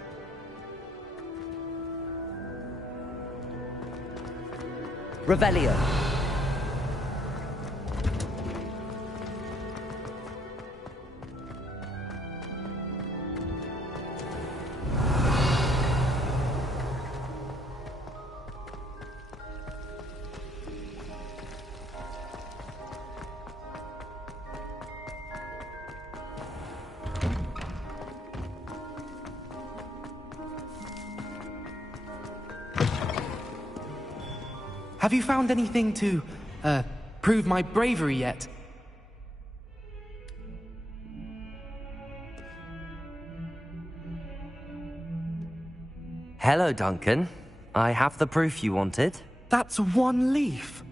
Revelio. Have you found anything to, prove my bravery yet? Hello, Duncan. I have the proof you wanted. That's one leaf.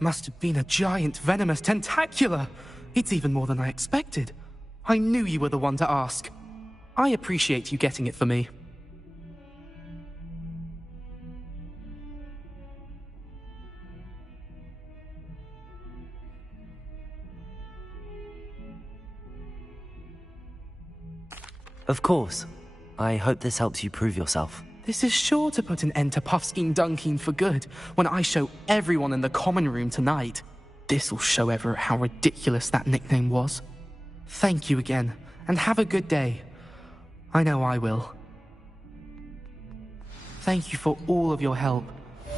Must have been a giant venomous tentacula. It's even more than I expected. I knew you were the one to ask. I appreciate you getting it for me. Of course. I hope this helps you prove yourself. This is sure to put an end to Puffskein Dunkin for good when I show everyone in the common room tonight. This'll show Everett how ridiculous that nickname was. Thank you again, and have a good day. I know I will. Thank you for all of your help.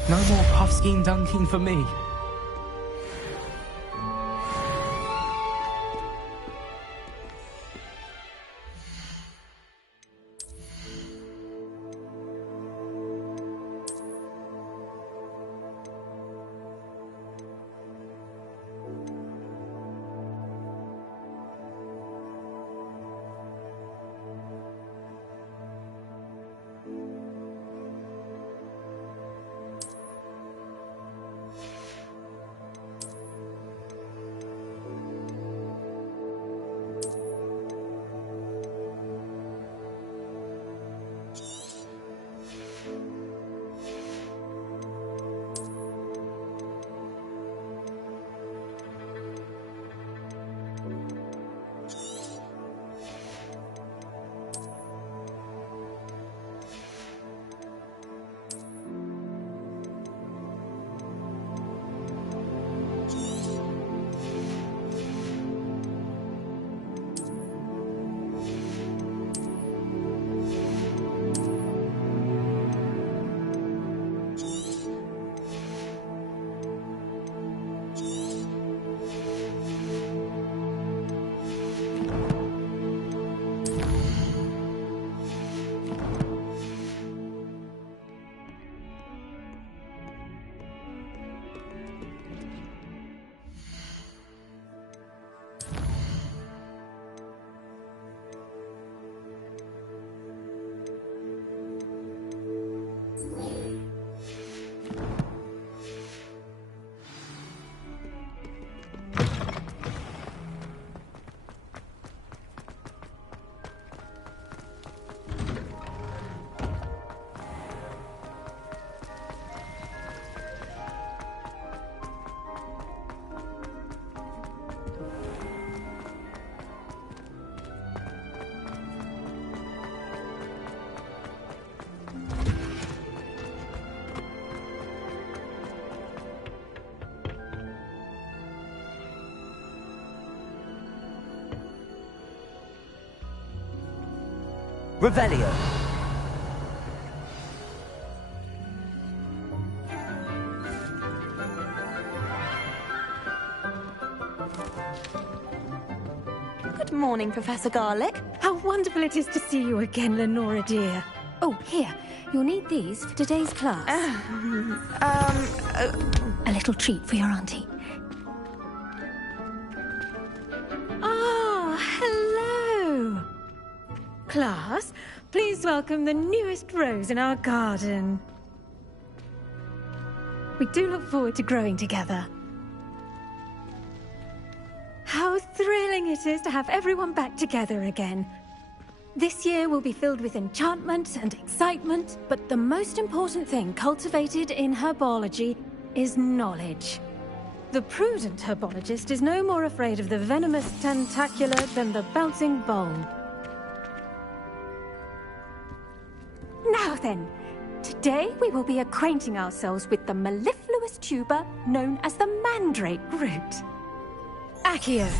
No more Puffskein Dunkin for me. Revelio. Good morning, Professor Garlic. How wonderful it is to see you again, Lenora dear. Oh, here. You'll need these for today's class. A little treat for your auntie. Ah, hello. Class, please welcome the newest rose in our garden. We do look forward to growing together. How thrilling it is to have everyone back together again. This year will be filled with enchantment and excitement, but the most important thing cultivated in herbology is knowledge. The prudent herbologist is no more afraid of the venomous tentacula than the bouncing bulb. Now then, today we will be acquainting ourselves with the mellifluous tuber known as the mandrake root. Accio.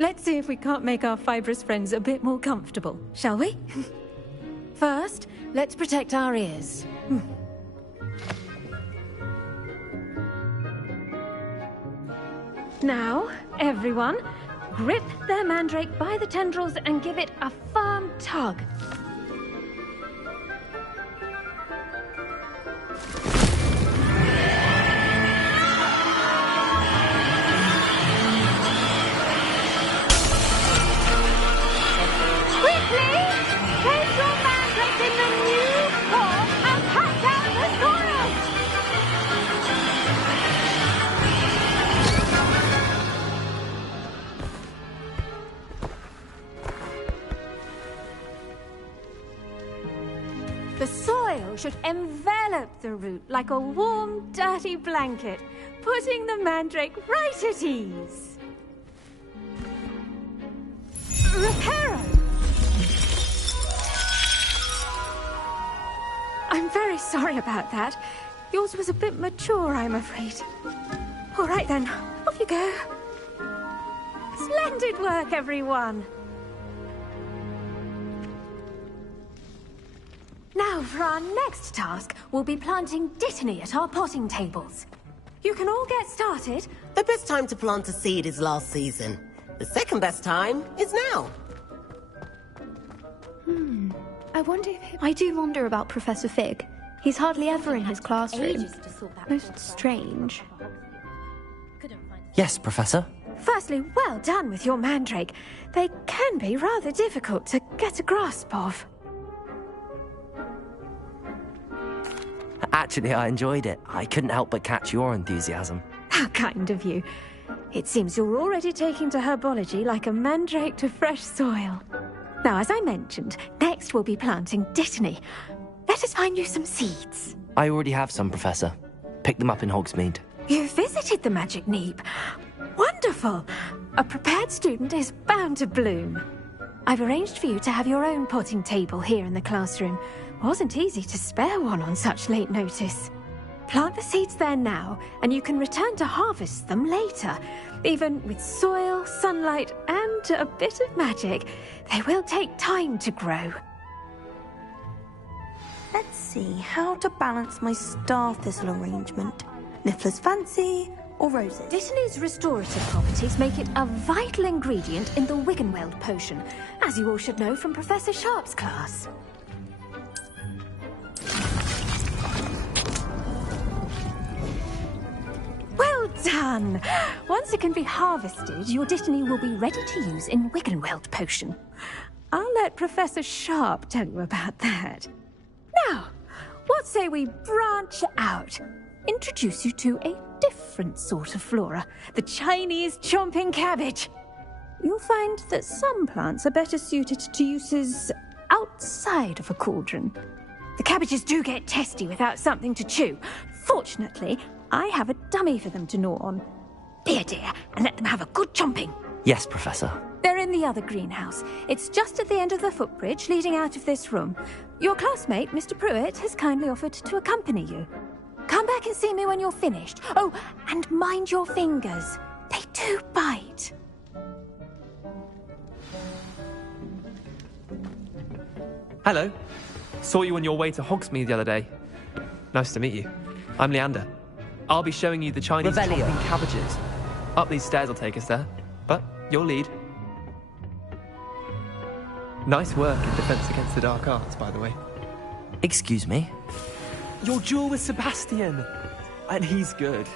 Let's see if we can't make our fibrous friends a bit more comfortable, shall we? First, let's protect our ears. Now, everyone, grip their mandrake by the tendrils and give it a firm tug. The soil should envelop the root like a warm, dirty blanket, putting the mandrake right at ease. Reparo! I'm very sorry about that. Yours was a bit mature, I'm afraid. All right then, off you go. Splendid work, everyone! Now, for our next task, we'll be planting dittany at our potting tables. You can all get started. The best time to plant a seed is last season. The second best time is now. I do wonder about Professor Fig. He's hardly ever in his classroom. Most strange. Yes, Professor. Firstly, well done with your mandrake. They can be rather difficult to get a grasp of. Actually, I enjoyed it. I couldn't help but catch your enthusiasm. How kind of you. It seems you're already taking to herbology like a mandrake to fresh soil. Now, as I mentioned, next we'll be planting dittany. Let us find you some seeds. I already have some, Professor. Picked them up in Hogsmeade. You visited the Magic Neep. Wonderful! A prepared student is bound to bloom. I've arranged for you to have your own potting table here in the classroom. Wasn't easy to spare one on such late notice. Plant the seeds there now, and you can return to harvest them later. Even with soil, sunlight, and a bit of magic, they will take time to grow. Let's see how to balance my star thistle arrangement. Niffler's fancy or roses? Dittany's restorative properties make it a vital ingredient in the Wiggenweld potion, as you all should know from Professor Sharp's class. Well done! Once it can be harvested, your dittany will be ready to use in Wiggenweld potion. I'll let Professor Sharp tell you about that. Now, what say we branch out? Introduce you to a different sort of flora, the Chinese chomping cabbage. You'll find that some plants are better suited to uses outside of a cauldron. The cabbages do get testy without something to chew. Fortunately, I have a dummy for them to gnaw on. Be a dear and let them have a good chomping. Yes, Professor. They're in the other greenhouse. It's just at the end of the footbridge leading out of this room. Your classmate, Mr. Pruitt, has kindly offered to accompany you. Come back and see me when you're finished. Oh, and mind your fingers. They do bite. Hello. Saw you on your way to Hogsmeade the other day. Nice to meet you. I'm Leander. I'll be showing you the Chinese Revelio. chopping cabbages. Up these stairs will take us there, but you'll lead. Nice work in Defense Against the Dark Arts, by the way. Excuse me? Your duel with Sebastian! And he's good.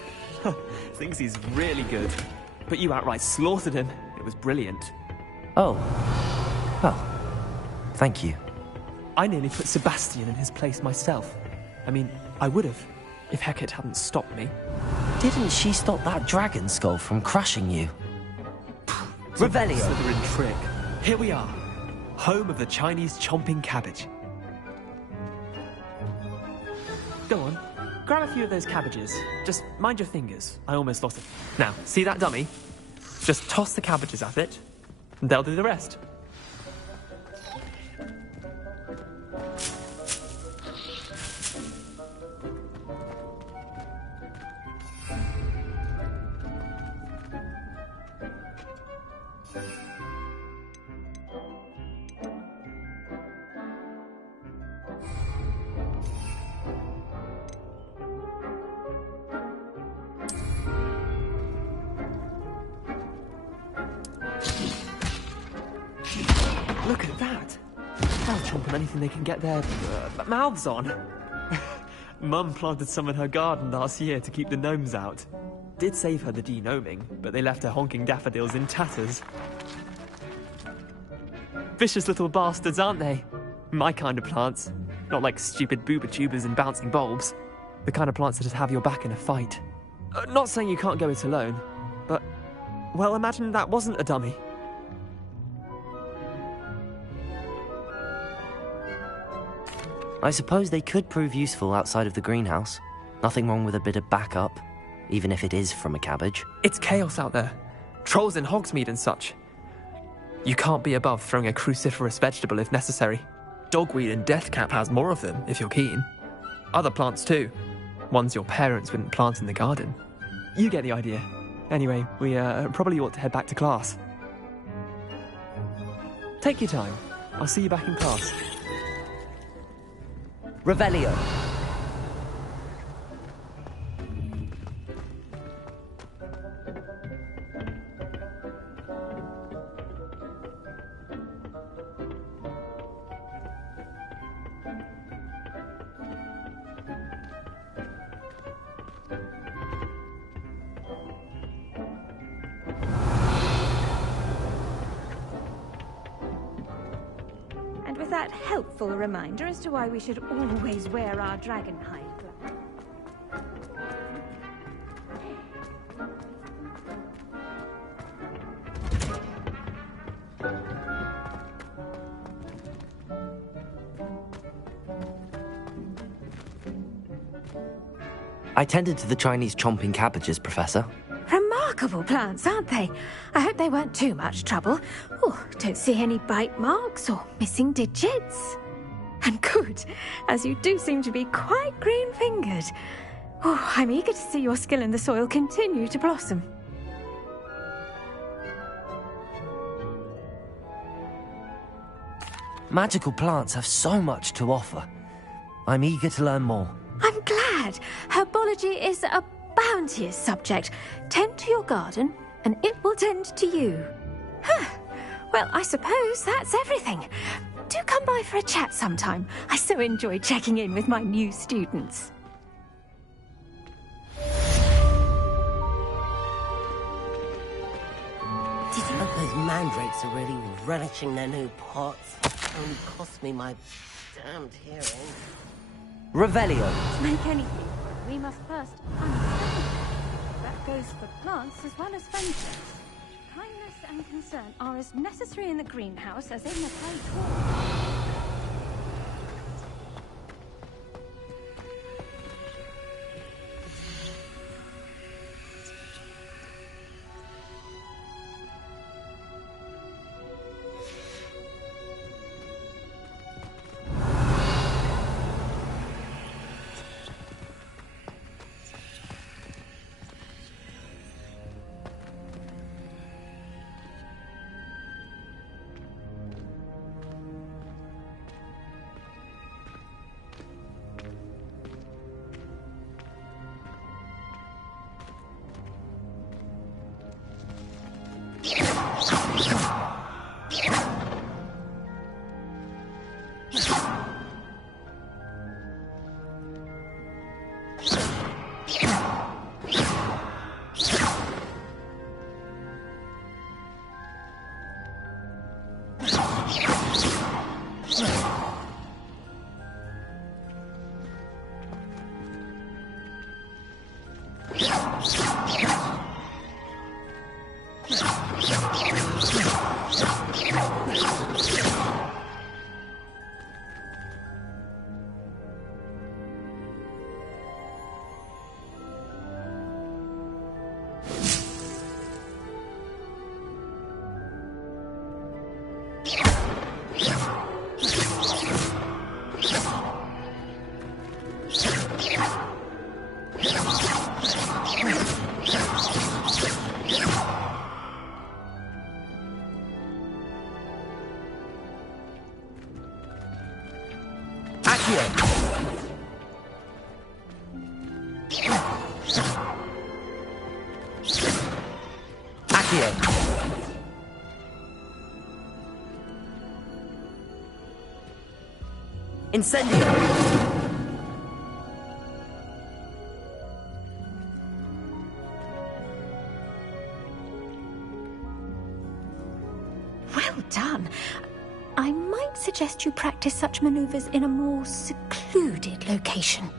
Thinks he's really good. But you outright slaughtered him. It was brilliant. Oh. Well, thank you. I nearly put Sebastian in his place myself. I mean, I would have, if Hecate hadn't stopped me. Didn't she stop that dragon skull from crushing you? Revelio. Slytherin trick. Here we are. Home of the Chinese chomping cabbage. Go on. Grab a few of those cabbages. Just mind your fingers. I almost lost it. Now, see that dummy? Just toss the cabbages at it, and they'll do the rest. Look at that! They'll chomp on anything they can get their mouths on. Mum planted some in her garden last year to keep the gnomes out. Did save her the de-gnoming, but they left her honking daffodils in tatters. Vicious little bastards, aren't they? My kind of plants. Not like stupid booba tubers and bouncing bulbs. The kind of plants that'd have your back in a fight. Not saying you can't go it alone, but... well, imagine that wasn't a dummy. I suppose they could prove useful outside of the greenhouse. Nothing wrong with a bit of backup, even if it is from a cabbage. It's chaos out there. Trolls in Hogsmeade and such. You can't be above throwing a cruciferous vegetable if necessary. Dogweed and deathcap has more of them, if you're keen. Other plants too. Ones your parents wouldn't plant in the garden. You get the idea. Anyway, we probably ought to head back to class. Take your time. I'll see you back in class. Revelio. And with that helpful reminder as to why we should always wear our dragon hide gloves. I tended to the Chinese chomping cabbages, Professor. Remarkable plants, aren't they? I hope they weren't too much trouble. Oh, don't see any bite marks or missing digits. And good, as you do seem to be quite green-fingered. Oh, I'm eager to see your skill in the soil continue to blossom. Magical plants have so much to offer. I'm eager to learn more. I'm glad. Herbology is a bounteous subject. Tend to your garden, and it will tend to you. Huh. Well, I suppose that's everything. Do come by for a chat sometime. I so enjoy checking in with my new students. Do you think those mandrakes are really relishing their new pots? Only cost me my damned hearing. Revelio. To make anything, we must first understand. That goes for plants as well as furniture. Kindness and concern are as necessary in the greenhouse as in the playground. Accio. Incendio. Well done. I might suggest you practice such maneuvers in a more secluded location.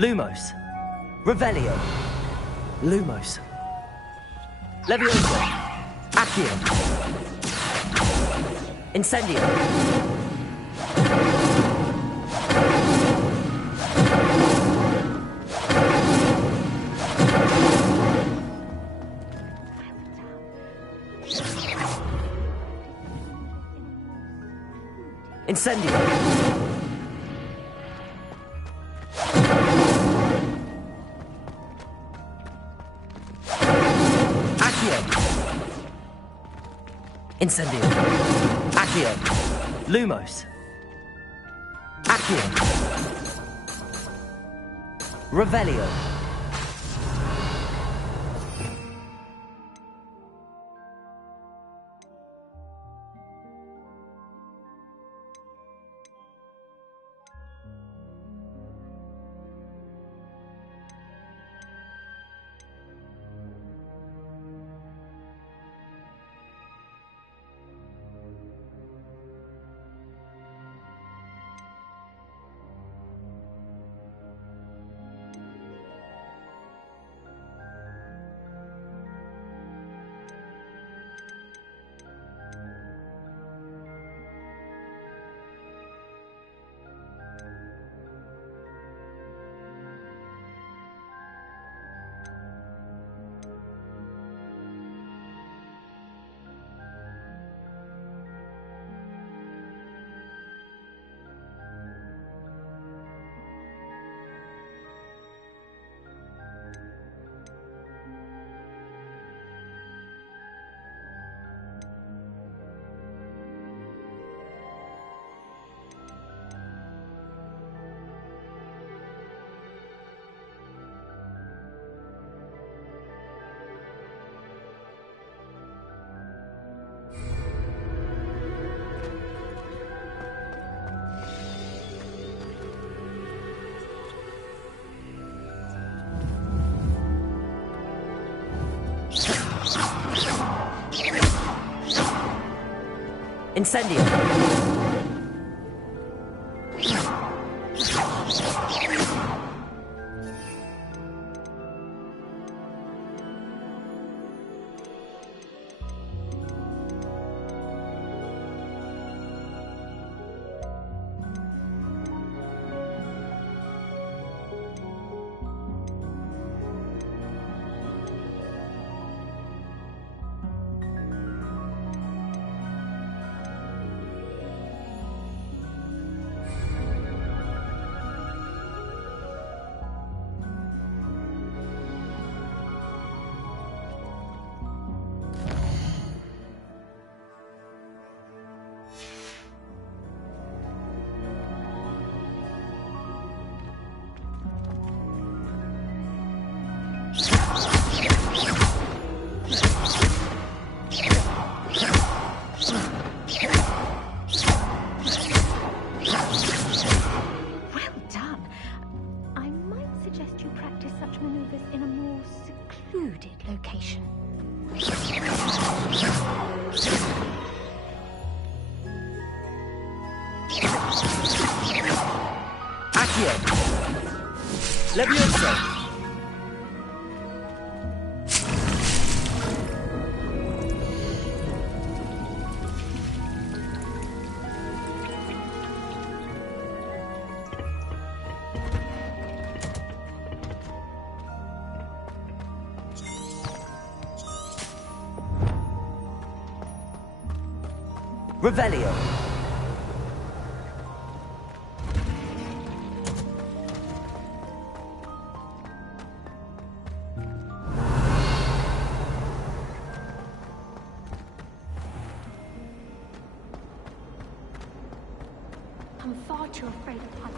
Lumos. Revelio. Lumos. Levioso. Accio. Incendio. Incendio. Incendio. Accio. Lumos. Accio. Revelio. Incendio! Levioso! Revelio. I'm far too afraid of heights.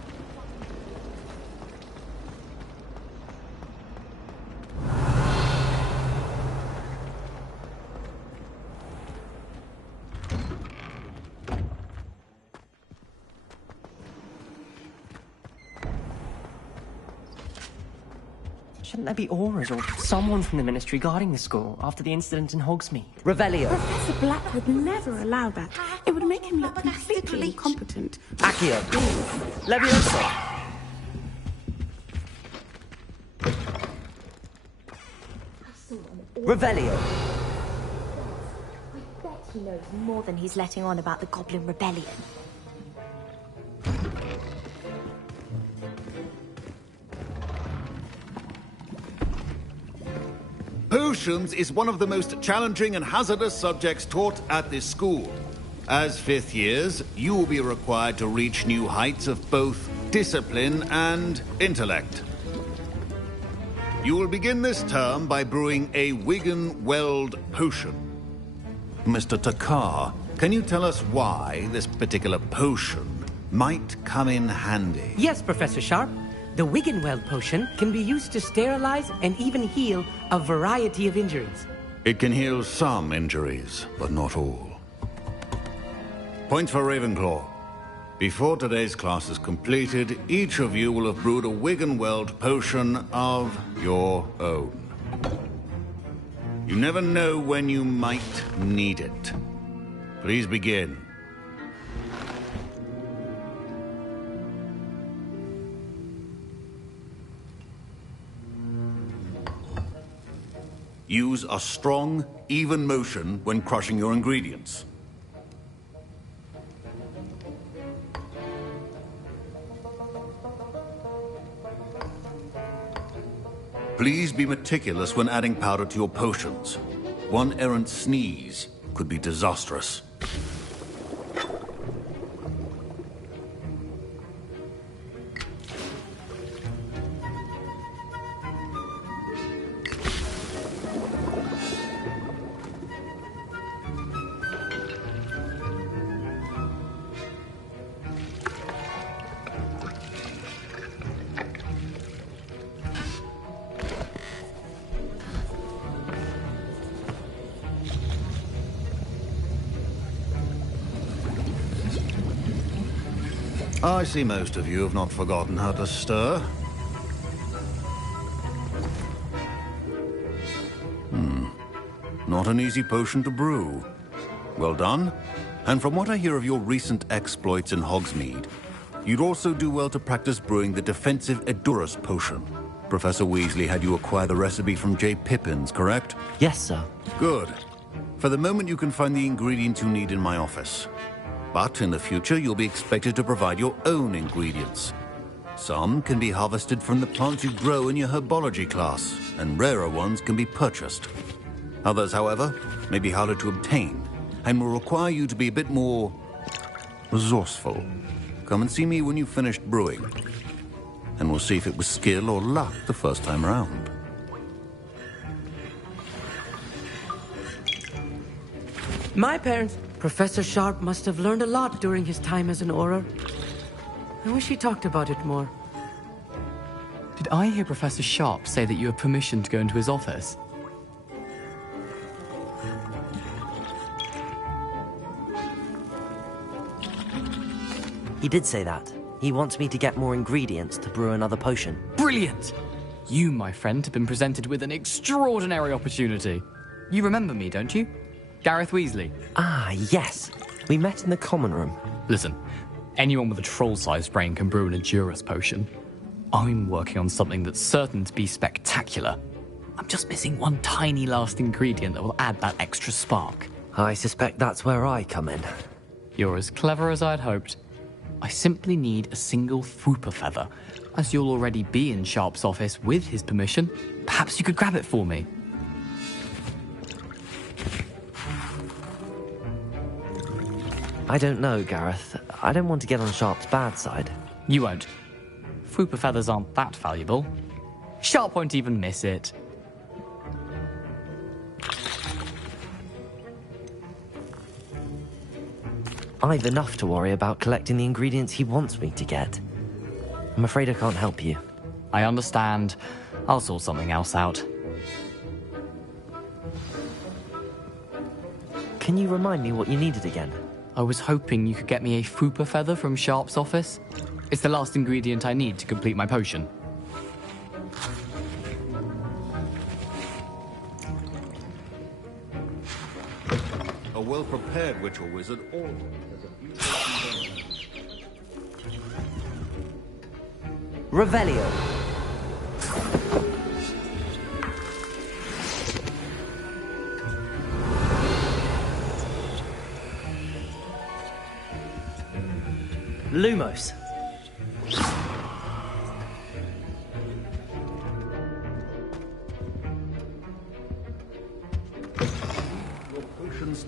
Shouldn't there be auras or someone from the Ministry guarding the school after the incident in Hogsmeade? Revelio. Professor Black would never allow that. It would make him look completely incompetent. Accio. Levioso. Revelio. I bet he knows more than he's letting on about the Goblin Rebellion. Potions is one of the most challenging and hazardous subjects taught at this school. As fifth years, you will be required to reach new heights of both discipline and intellect. You will begin this term by brewing a Wiggenweld potion. Mr. Takar, can you tell us why this particular potion might come in handy? Yes, Professor Sharp. The Wiggenweld potion can be used to sterilize and even heal a variety of injuries. It can heal some injuries, but not all. Point for Ravenclaw. Before today's class is completed, each of you will have brewed a Wiggenweld potion of your own. You never know when you might need it. Please begin. Use a strong, even motion when crushing your ingredients. Please be meticulous when adding powder to your potions. One errant sneeze could be disastrous. I see most of you have not forgotten how to stir. Not an easy potion to brew. Well done. And from what I hear of your recent exploits in Hogsmeade, you'd also do well to practice brewing the defensive Edurus potion. Professor Weasley had you acquire the recipe from J. Pippins, correct? Yes, sir. Good. For the moment, you can find the ingredients you need in my office. But in the future, you'll be expected to provide your own ingredients. Some can be harvested from the plants you grow in your herbology class, and rarer ones can be purchased. Others, however, may be harder to obtain, and will require you to be a bit more resourceful. Come and see me when you've finished brewing, and we'll see if it was skill or luck the first time around. My parents, Professor Sharp must have learned a lot during his time as an Auror. I wish he talked about it more. Did I hear Professor Sharp say that you have permission to go into his office? He did say that. He wants me to get more ingredients to brew another potion. Brilliant! You, my friend, have been presented with an extraordinary opportunity. You remember me, don't you? Gareth Weasley. Ah, yes. We met in the common room. Listen, anyone with a troll-sized brain can brew an Edurus potion. I'm working on something that's certain to be spectacular. I'm just missing one tiny last ingredient that will add that extra spark. I suspect that's where I come in. You're as clever as I'd hoped. I simply need a single Fwooper feather. As you'll already be in Sharp's office with his permission, perhaps you could grab it for me. I don't know, Gareth. I don't want to get on Sharp's bad side. You won't. Fwooper feathers aren't that valuable. Sharp won't even miss it. I've enough to worry about collecting the ingredients he wants me to get. I'm afraid I can't help you. I understand. I'll sort something else out. Can you remind me what you needed again? I was hoping you could get me a Fwooper feather from Sharp's office. It's the last ingredient I need to complete my potion. A well-prepared witch or wizard always has a Revelio. Lumos.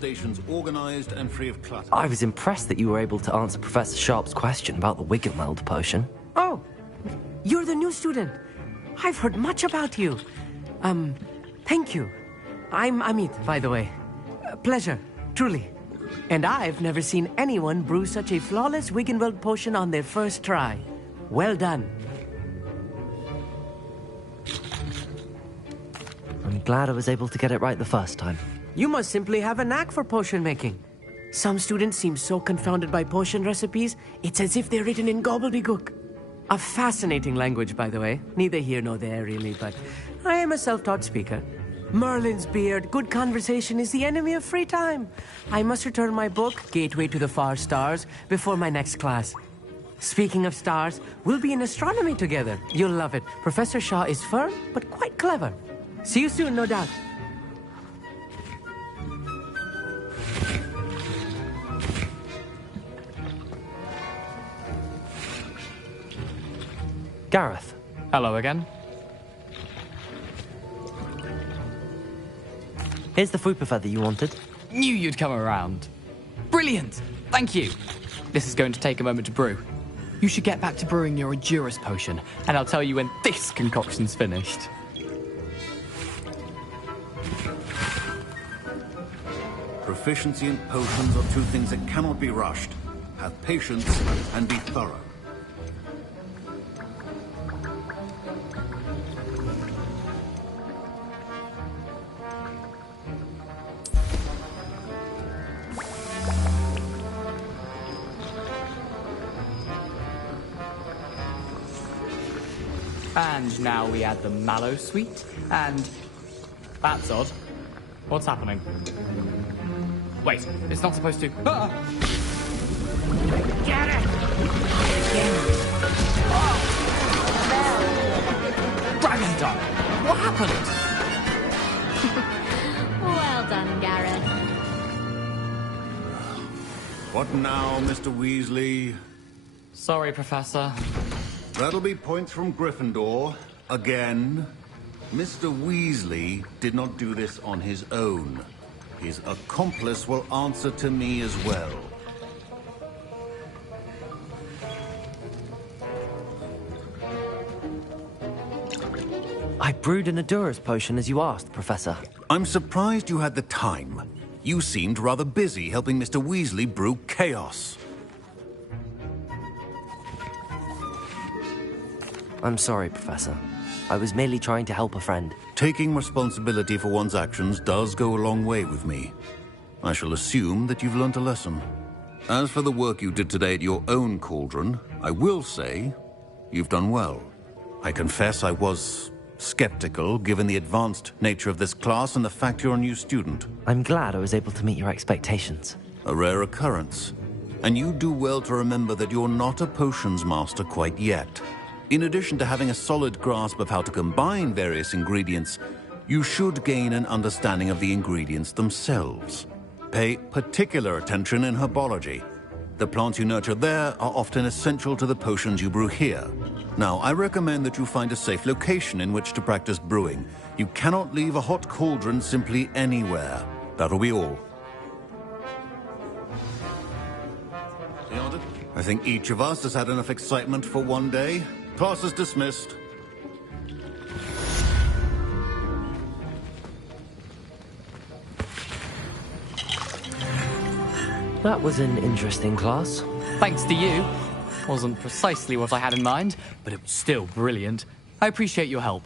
stations organized and free of clutter. I was impressed that you were able to answer Professor Sharp's question about the Wiggenweld potion. Oh, you're the new student. I've heard much about you. Thank you. I'm Amit, by the way. Pleasure, truly. And I've never seen anyone brew such a flawless Wiggenweld potion on their first try. Well done. I'm glad I was able to get it right the first time. You must simply have a knack for potion making. Some students seem so confounded by potion recipes, it's as if they're written in gobbledygook. A fascinating language, by the way. Neither here nor there, really, but I am a self-taught speaker. Merlin's beard, good conversation is the enemy of free time. I must return my book, Gateway to the Far Stars, before my next class. Speaking of stars, we'll be in astronomy together. You'll love it. Professor Shaw is firm, but quite clever. See you soon, no doubt. Gareth. Hello again. Here's the Fwooper feather you wanted. Knew you'd come around. Brilliant! Thank you. This is going to take a moment to brew. You should get back to brewing your Edurus potion, and I'll tell you when this concoction's finished. Proficiency in potions are two things that cannot be rushed. Have patience and be thorough. And now we add the mallow sweet, and that's odd. What's happening? Wait, it's not supposed to... Ah! Get it! Dragon Dog! What happened? Well done, Gareth. What now, Mr. Weasley? Sorry, Professor. That'll be points from Gryffindor. Again. Mr. Weasley did not do this on his own. His accomplice will answer to me as well. I brewed an Adura's potion as you asked, Professor. I'm surprised you had the time. You seemed rather busy helping Mr. Weasley brew chaos. I'm sorry, Professor. I was merely trying to help a friend. Taking responsibility for one's actions does go a long way with me. I shall assume that you've learnt a lesson. As for the work you did today at your own cauldron, I will say you've done well. I confess I was skeptical, given the advanced nature of this class and the fact you're a new student. I'm glad I was able to meet your expectations. A rare occurrence. And you do well to remember that you're not a potions master quite yet. In addition to having a solid grasp of how to combine various ingredients, you should gain an understanding of the ingredients themselves. Pay particular attention in herbology. The plants you nurture there are often essential to the potions you brew here. Now, I recommend that you find a safe location in which to practice brewing. You cannot leave a hot cauldron simply anywhere. That'll be all. I think each of us has had enough excitement for one day. Class is dismissed. That was an interesting class. Thanks to you. Wasn't precisely what I had in mind, but it was still brilliant. I appreciate your help.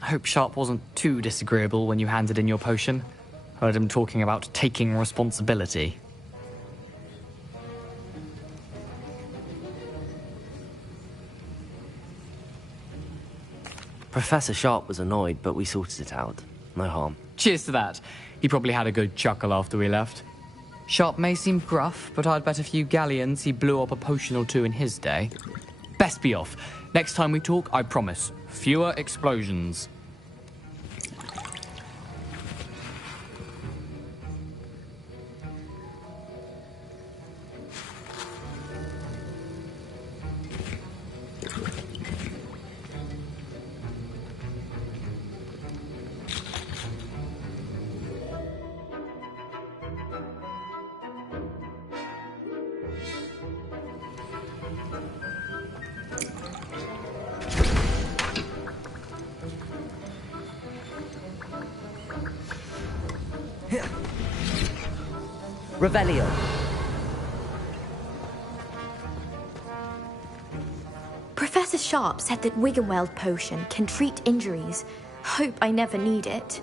I hope Sharp wasn't too disagreeable when you handed in your potion. Heard him talking about taking responsibility. Professor Sharp was annoyed, but we sorted it out. No harm. Cheers to that. He probably had a good chuckle after we left. Sharp may seem gruff, but I'd bet a few galleons he blew up a potion or two in his day. Best be off. Next time we talk, I promise, fewer explosions. Revelio. Professor Sharp said that Wiggenweld potion can treat injuries. Hope I never need it.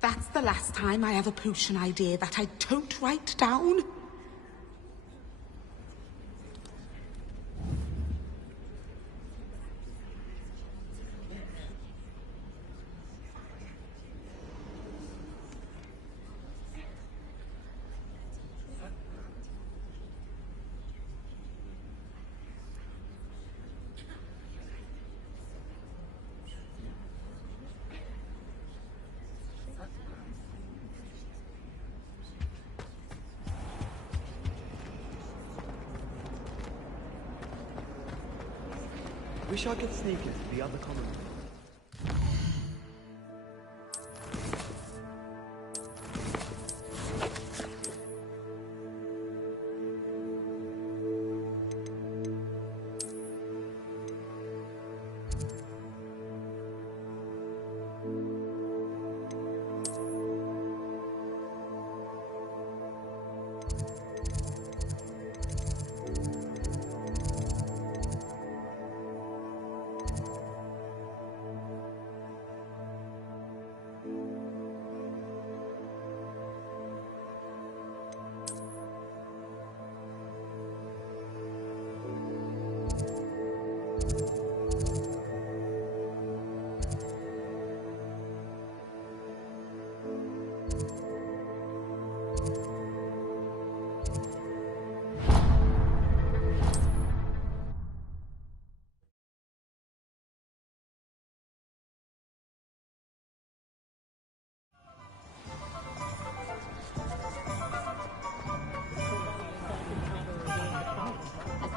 That's the last time I have a potion idea that I don't write down. Wish I could sneak into the other common room.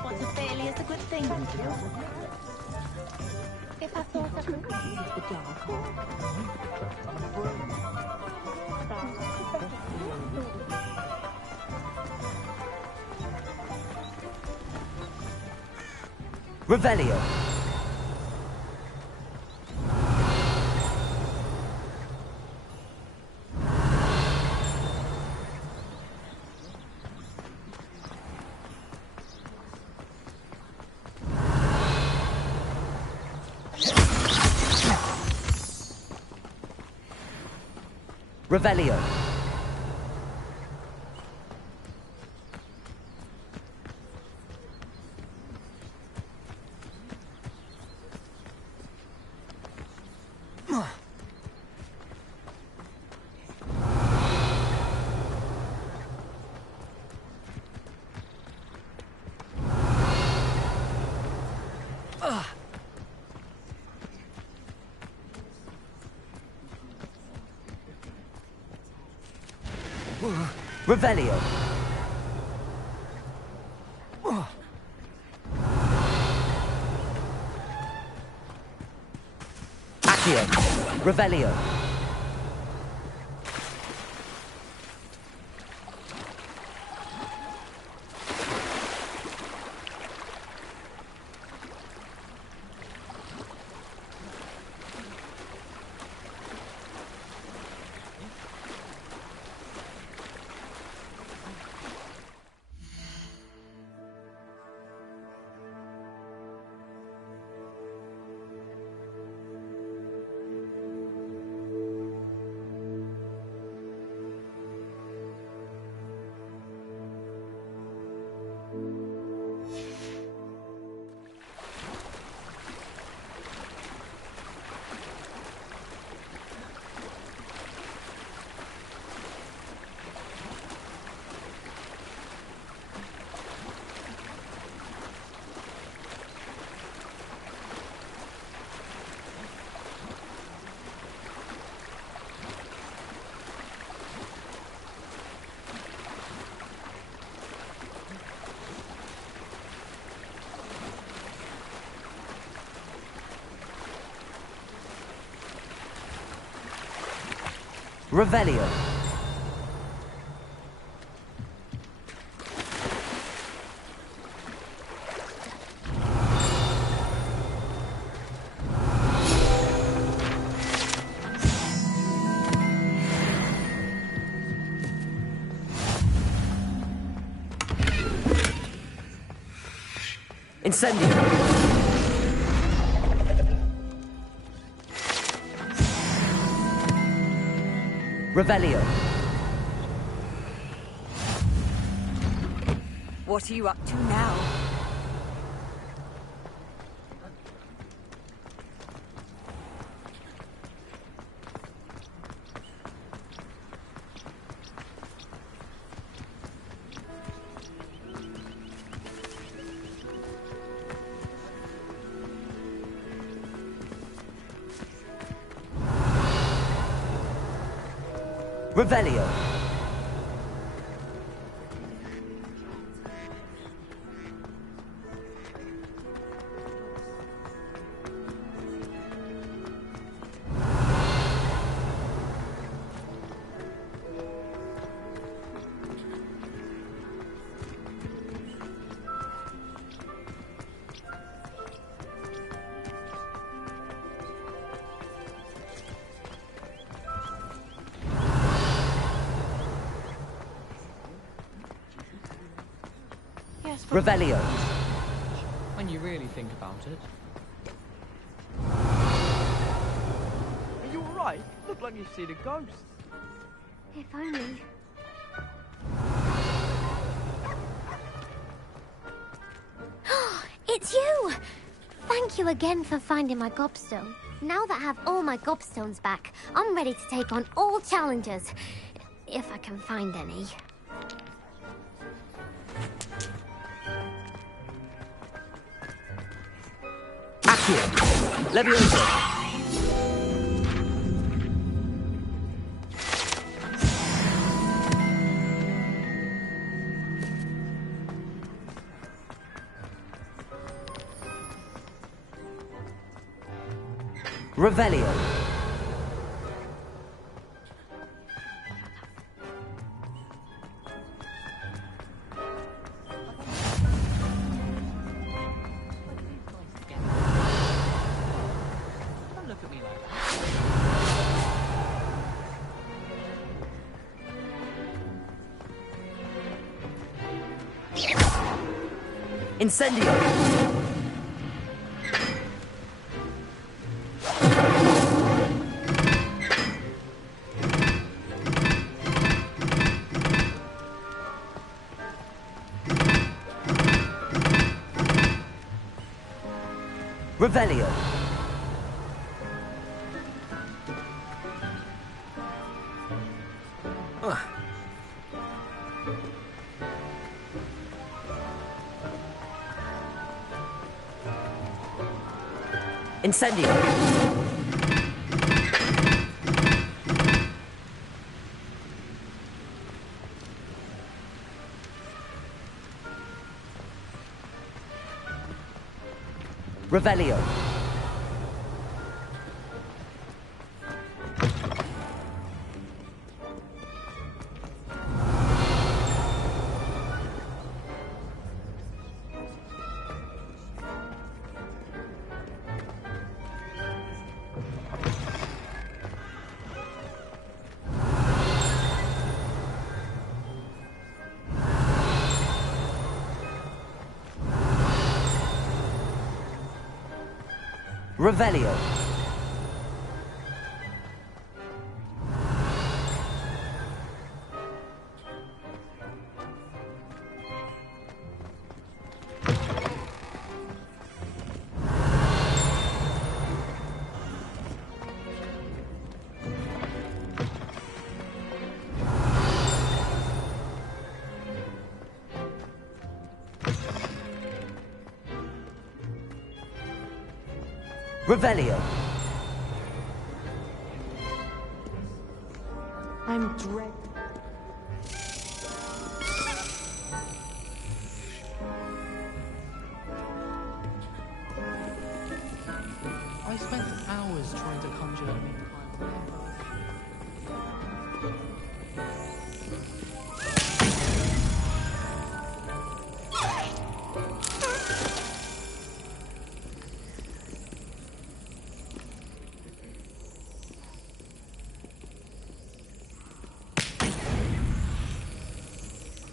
What's a failure is a good thing. If I thought I could use the Revelio. Revelio. Revelio. Accio. Revelio. Revelio. Incendio. Revelio. What are you up to now? Revelio. Revelio. When you really think about it. Are you alright? Look like you've seen a ghost. If only. It's you! Thank you again for finding my gobstone. Now that I have all my gobstones back, I'm ready to take on all challenges. If I can find any. Accio. Levioso. Revelio. Don't look at me like that. Incendio. Revelio. Incendio. Revelio. Revelio. Revelio. I'm dread. I spent hours trying to conjure them in.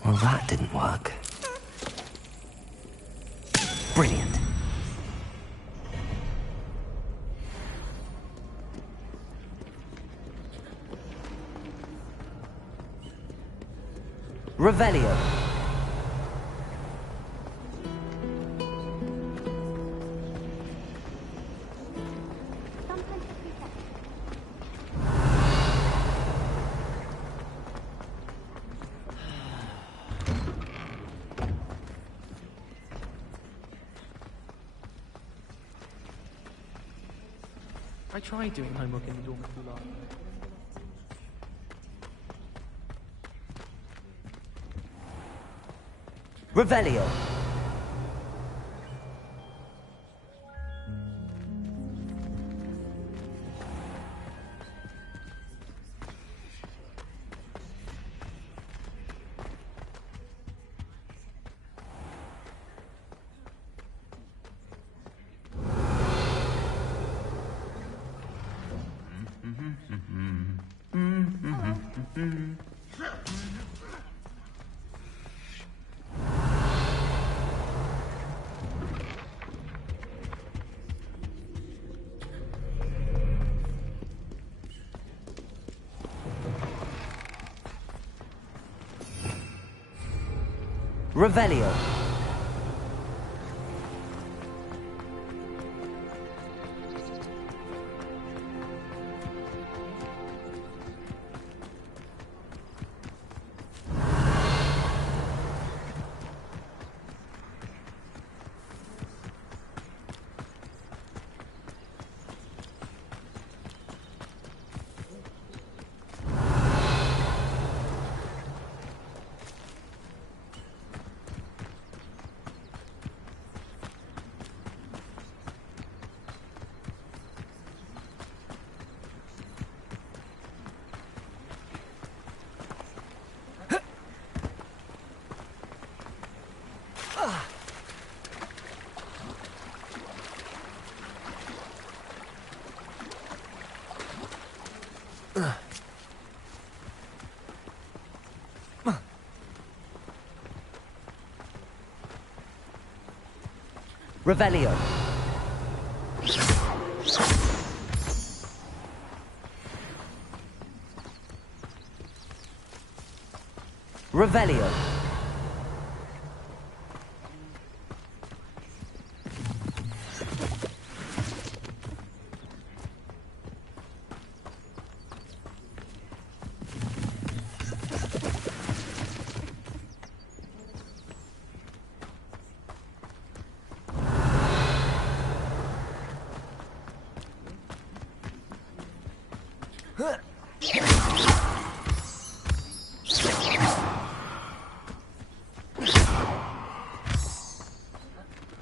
Well, that didn't work. Brilliant. Revelio. I tried doing homework in the dormitory last night. Revelio. Revelio. Revelio. Revelio.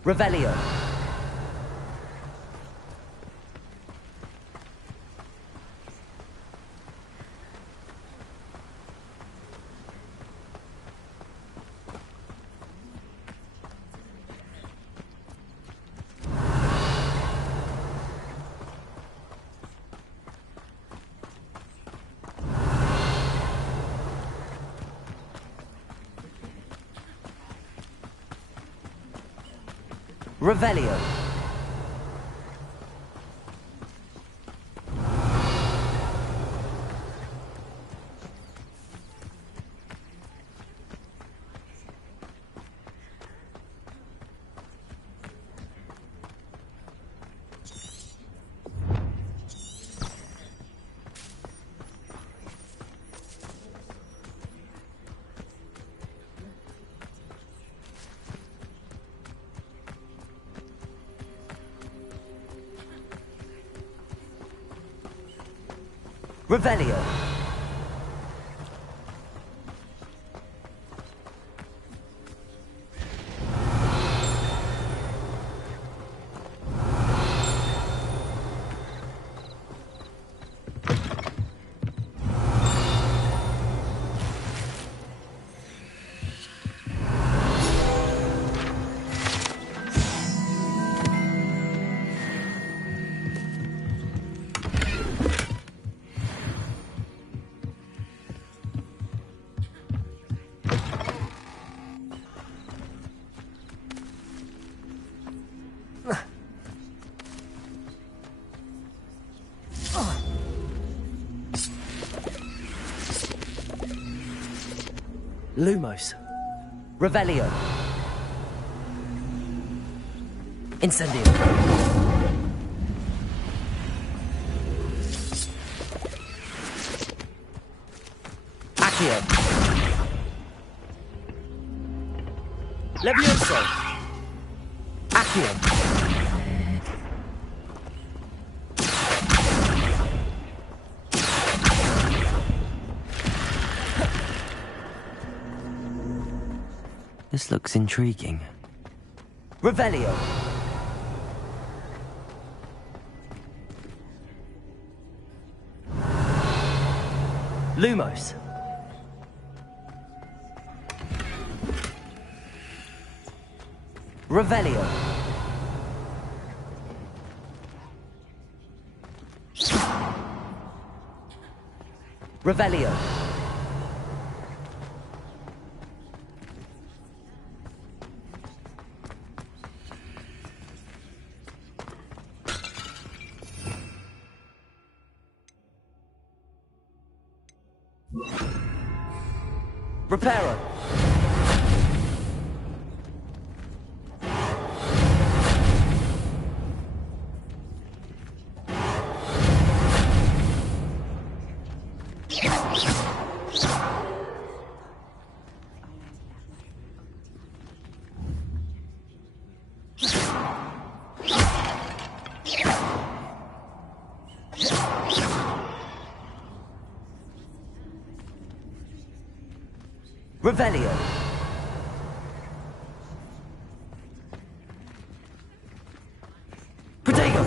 Revelio. Revelio. Revelio. Lumos. Revelio. Incendio. Accio. Levioso. Accio. This looks intriguing. Revelio. Lumos. Revelio. Revelio. Reparo. Revelio. Protego.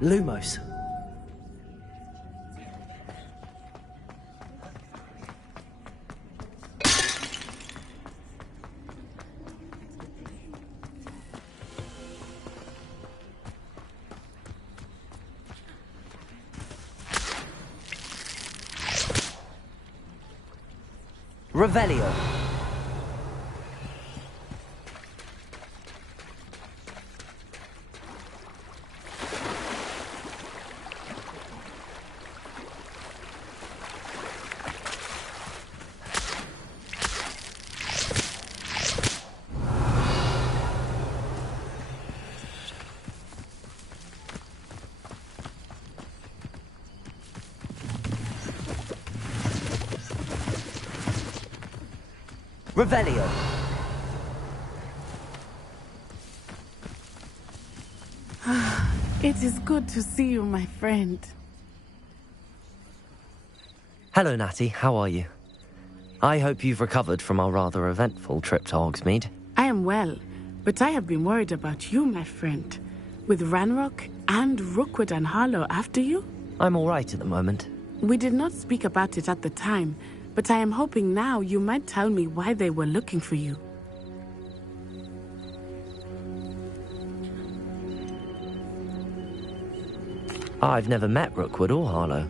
Lumos. Revelio. Revelio. It is good to see you, my friend. Hello, Natty. How are you? I hope you've recovered from our rather eventful trip to Hogsmeade. I am well, but I have been worried about you, my friend. With Ranrock and Rookwood and Harlow after you? I'm all right at the moment. We did not speak about it at the time, but I am hoping now you might tell me why they were looking for you. I've never met Rookwood or Harlow.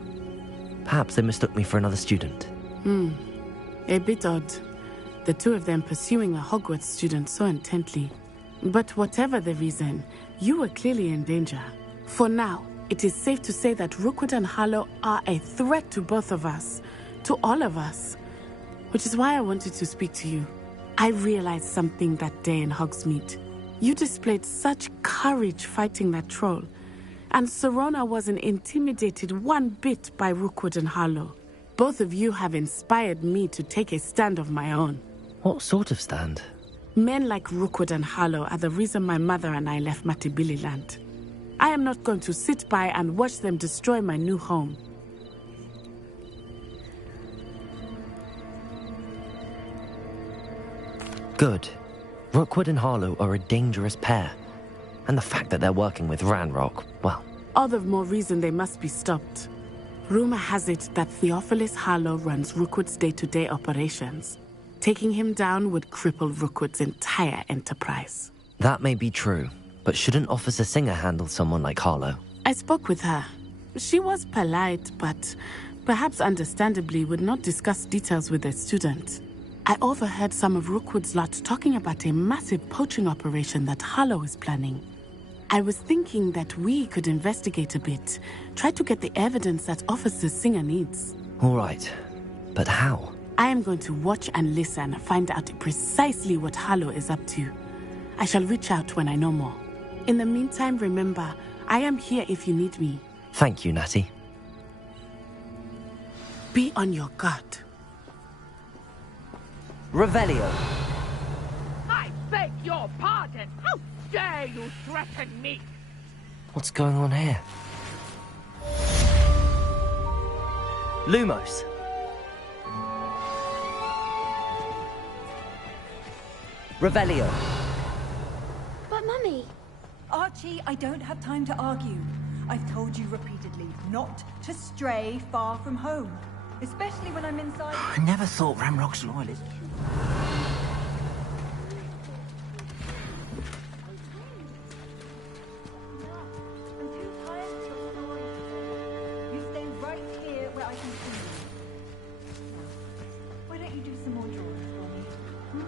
Perhaps they mistook me for another student. A bit odd. The two of them pursuing a Hogwarts student so intently. But whatever the reason, you were clearly in danger. For now, it is safe to say that Rookwood and Harlow are a threat to both of us. To all of us. Which is why I wanted to speak to you. I realized something that day in Hogsmeade. You displayed such courage fighting that troll. And Serona wasn't intimidated one bit by Rookwood and Harlow. Both of you have inspired me to take a stand of my own. What sort of stand? Men like Rookwood and Harlow are the reason my mother and I left Matibili land. I am not going to sit by and watch them destroy my new home. Good. Rookwood and Harlow are a dangerous pair. And the fact that they're working with Ranrock, well... All the more reason they must be stopped. Rumor has it that Theophilus Harlow runs Rookwood's day-to-day operations. Taking him down would cripple Rookwood's entire enterprise. That may be true, but shouldn't Officer Singer handle someone like Harlow? I spoke with her. She was polite, but perhaps understandably would not discuss details with a student. I overheard some of Rookwood's lot talking about a massive poaching operation that Harlow is planning. I was thinking that we could investigate a bit, try to get the evidence that Officer Singer needs. All right, but how? I am going to watch and listen, find out precisely what Harlow is up to. I shall reach out when I know more. In the meantime, remember, I am here if you need me. Thank you, Natty. Be on your guard. Revelio. I beg your pardon. How dare you threaten me? What's going on here? Lumos. Revelio. But Mummy... Archie, I don't have time to argue. I've told you repeatedly not to stray far from home. Especially when I'm inside... I never thought Ranrock's loyalist. You stay right here where I can see you. Why don't you do some more drawings for me?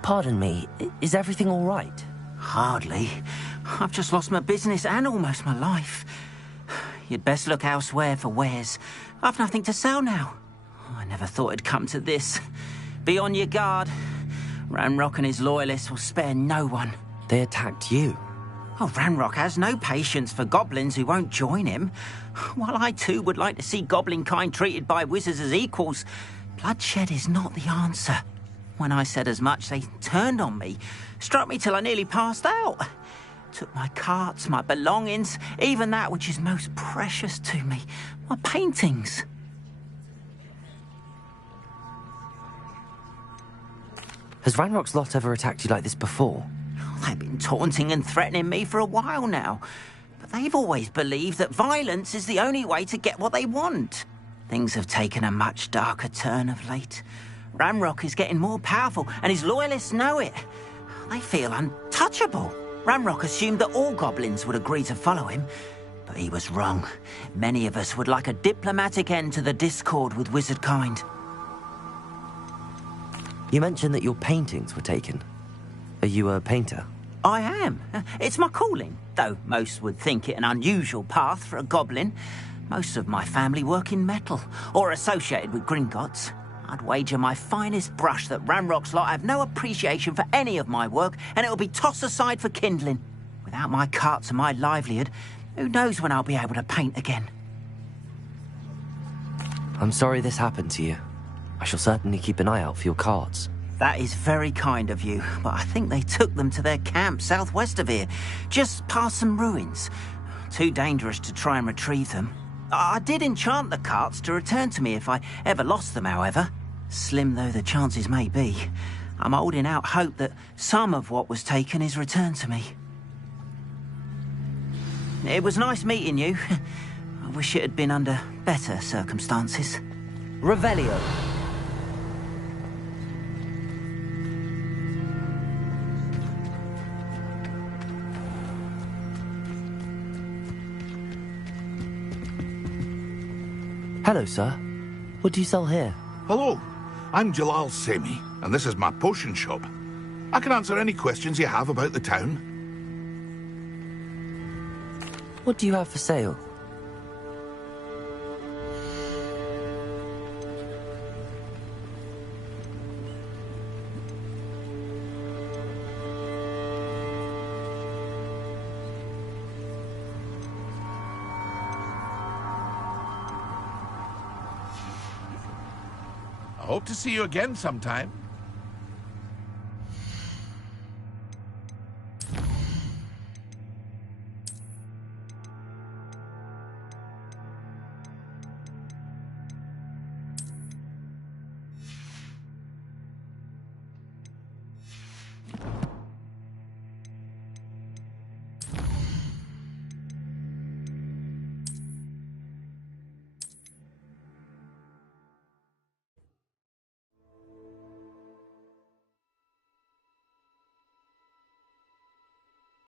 Pardon me, is everything all right? Hardly. I've just lost my business and almost my life. You'd best look elsewhere for wares. I've nothing to sell now. I never thought it'd come to this. Be on your guard. Ranrock and his loyalists will spare no one. They attacked you. Oh, Ranrock has no patience for goblins who won't join him. While I too would like to see goblin kind treated by wizards as equals, bloodshed is not the answer. When I said as much, they turned on me, struck me till I nearly passed out. Took my carts, my belongings, even that which is most precious to me, my paintings. Has Ranrock's lot ever attacked you like this before? They've been taunting and threatening me for a while now. But they've always believed that violence is the only way to get what they want. Things have taken a much darker turn of late. Ranrock is getting more powerful, and his loyalists know it. They feel untouchable. Ranrock assumed that all goblins would agree to follow him, but he was wrong. Many of us would like a diplomatic end to the discord with wizard kind. You mentioned that your paintings were taken. Are you a painter? I am. It's my calling, though most would think it an unusual path for a goblin. Most of my family work in metal, or associated with Gringotts. I'd wager my finest brush that Ranrock's lot have no appreciation for any of my work, and it'll be tossed aside for kindling. Without my carts and my livelihood, who knows when I'll be able to paint again. I'm sorry this happened to you. I shall certainly keep an eye out for your carts. That is very kind of you, but I think they took them to their camp southwest of here, just past some ruins. Too dangerous to try and retrieve them. I did enchant the carts to return to me if I ever lost them, however. Slim though the chances may be, I'm holding out hope that some of what was taken is returned to me. It was nice meeting you. I wish it had been under better circumstances. Revelio. Hello, sir. What do you sell here? Hello, I'm Jalal Semi, and this is my potion shop. I can answer any questions you have about the town. What do you have for sale? I hope to see you again sometime.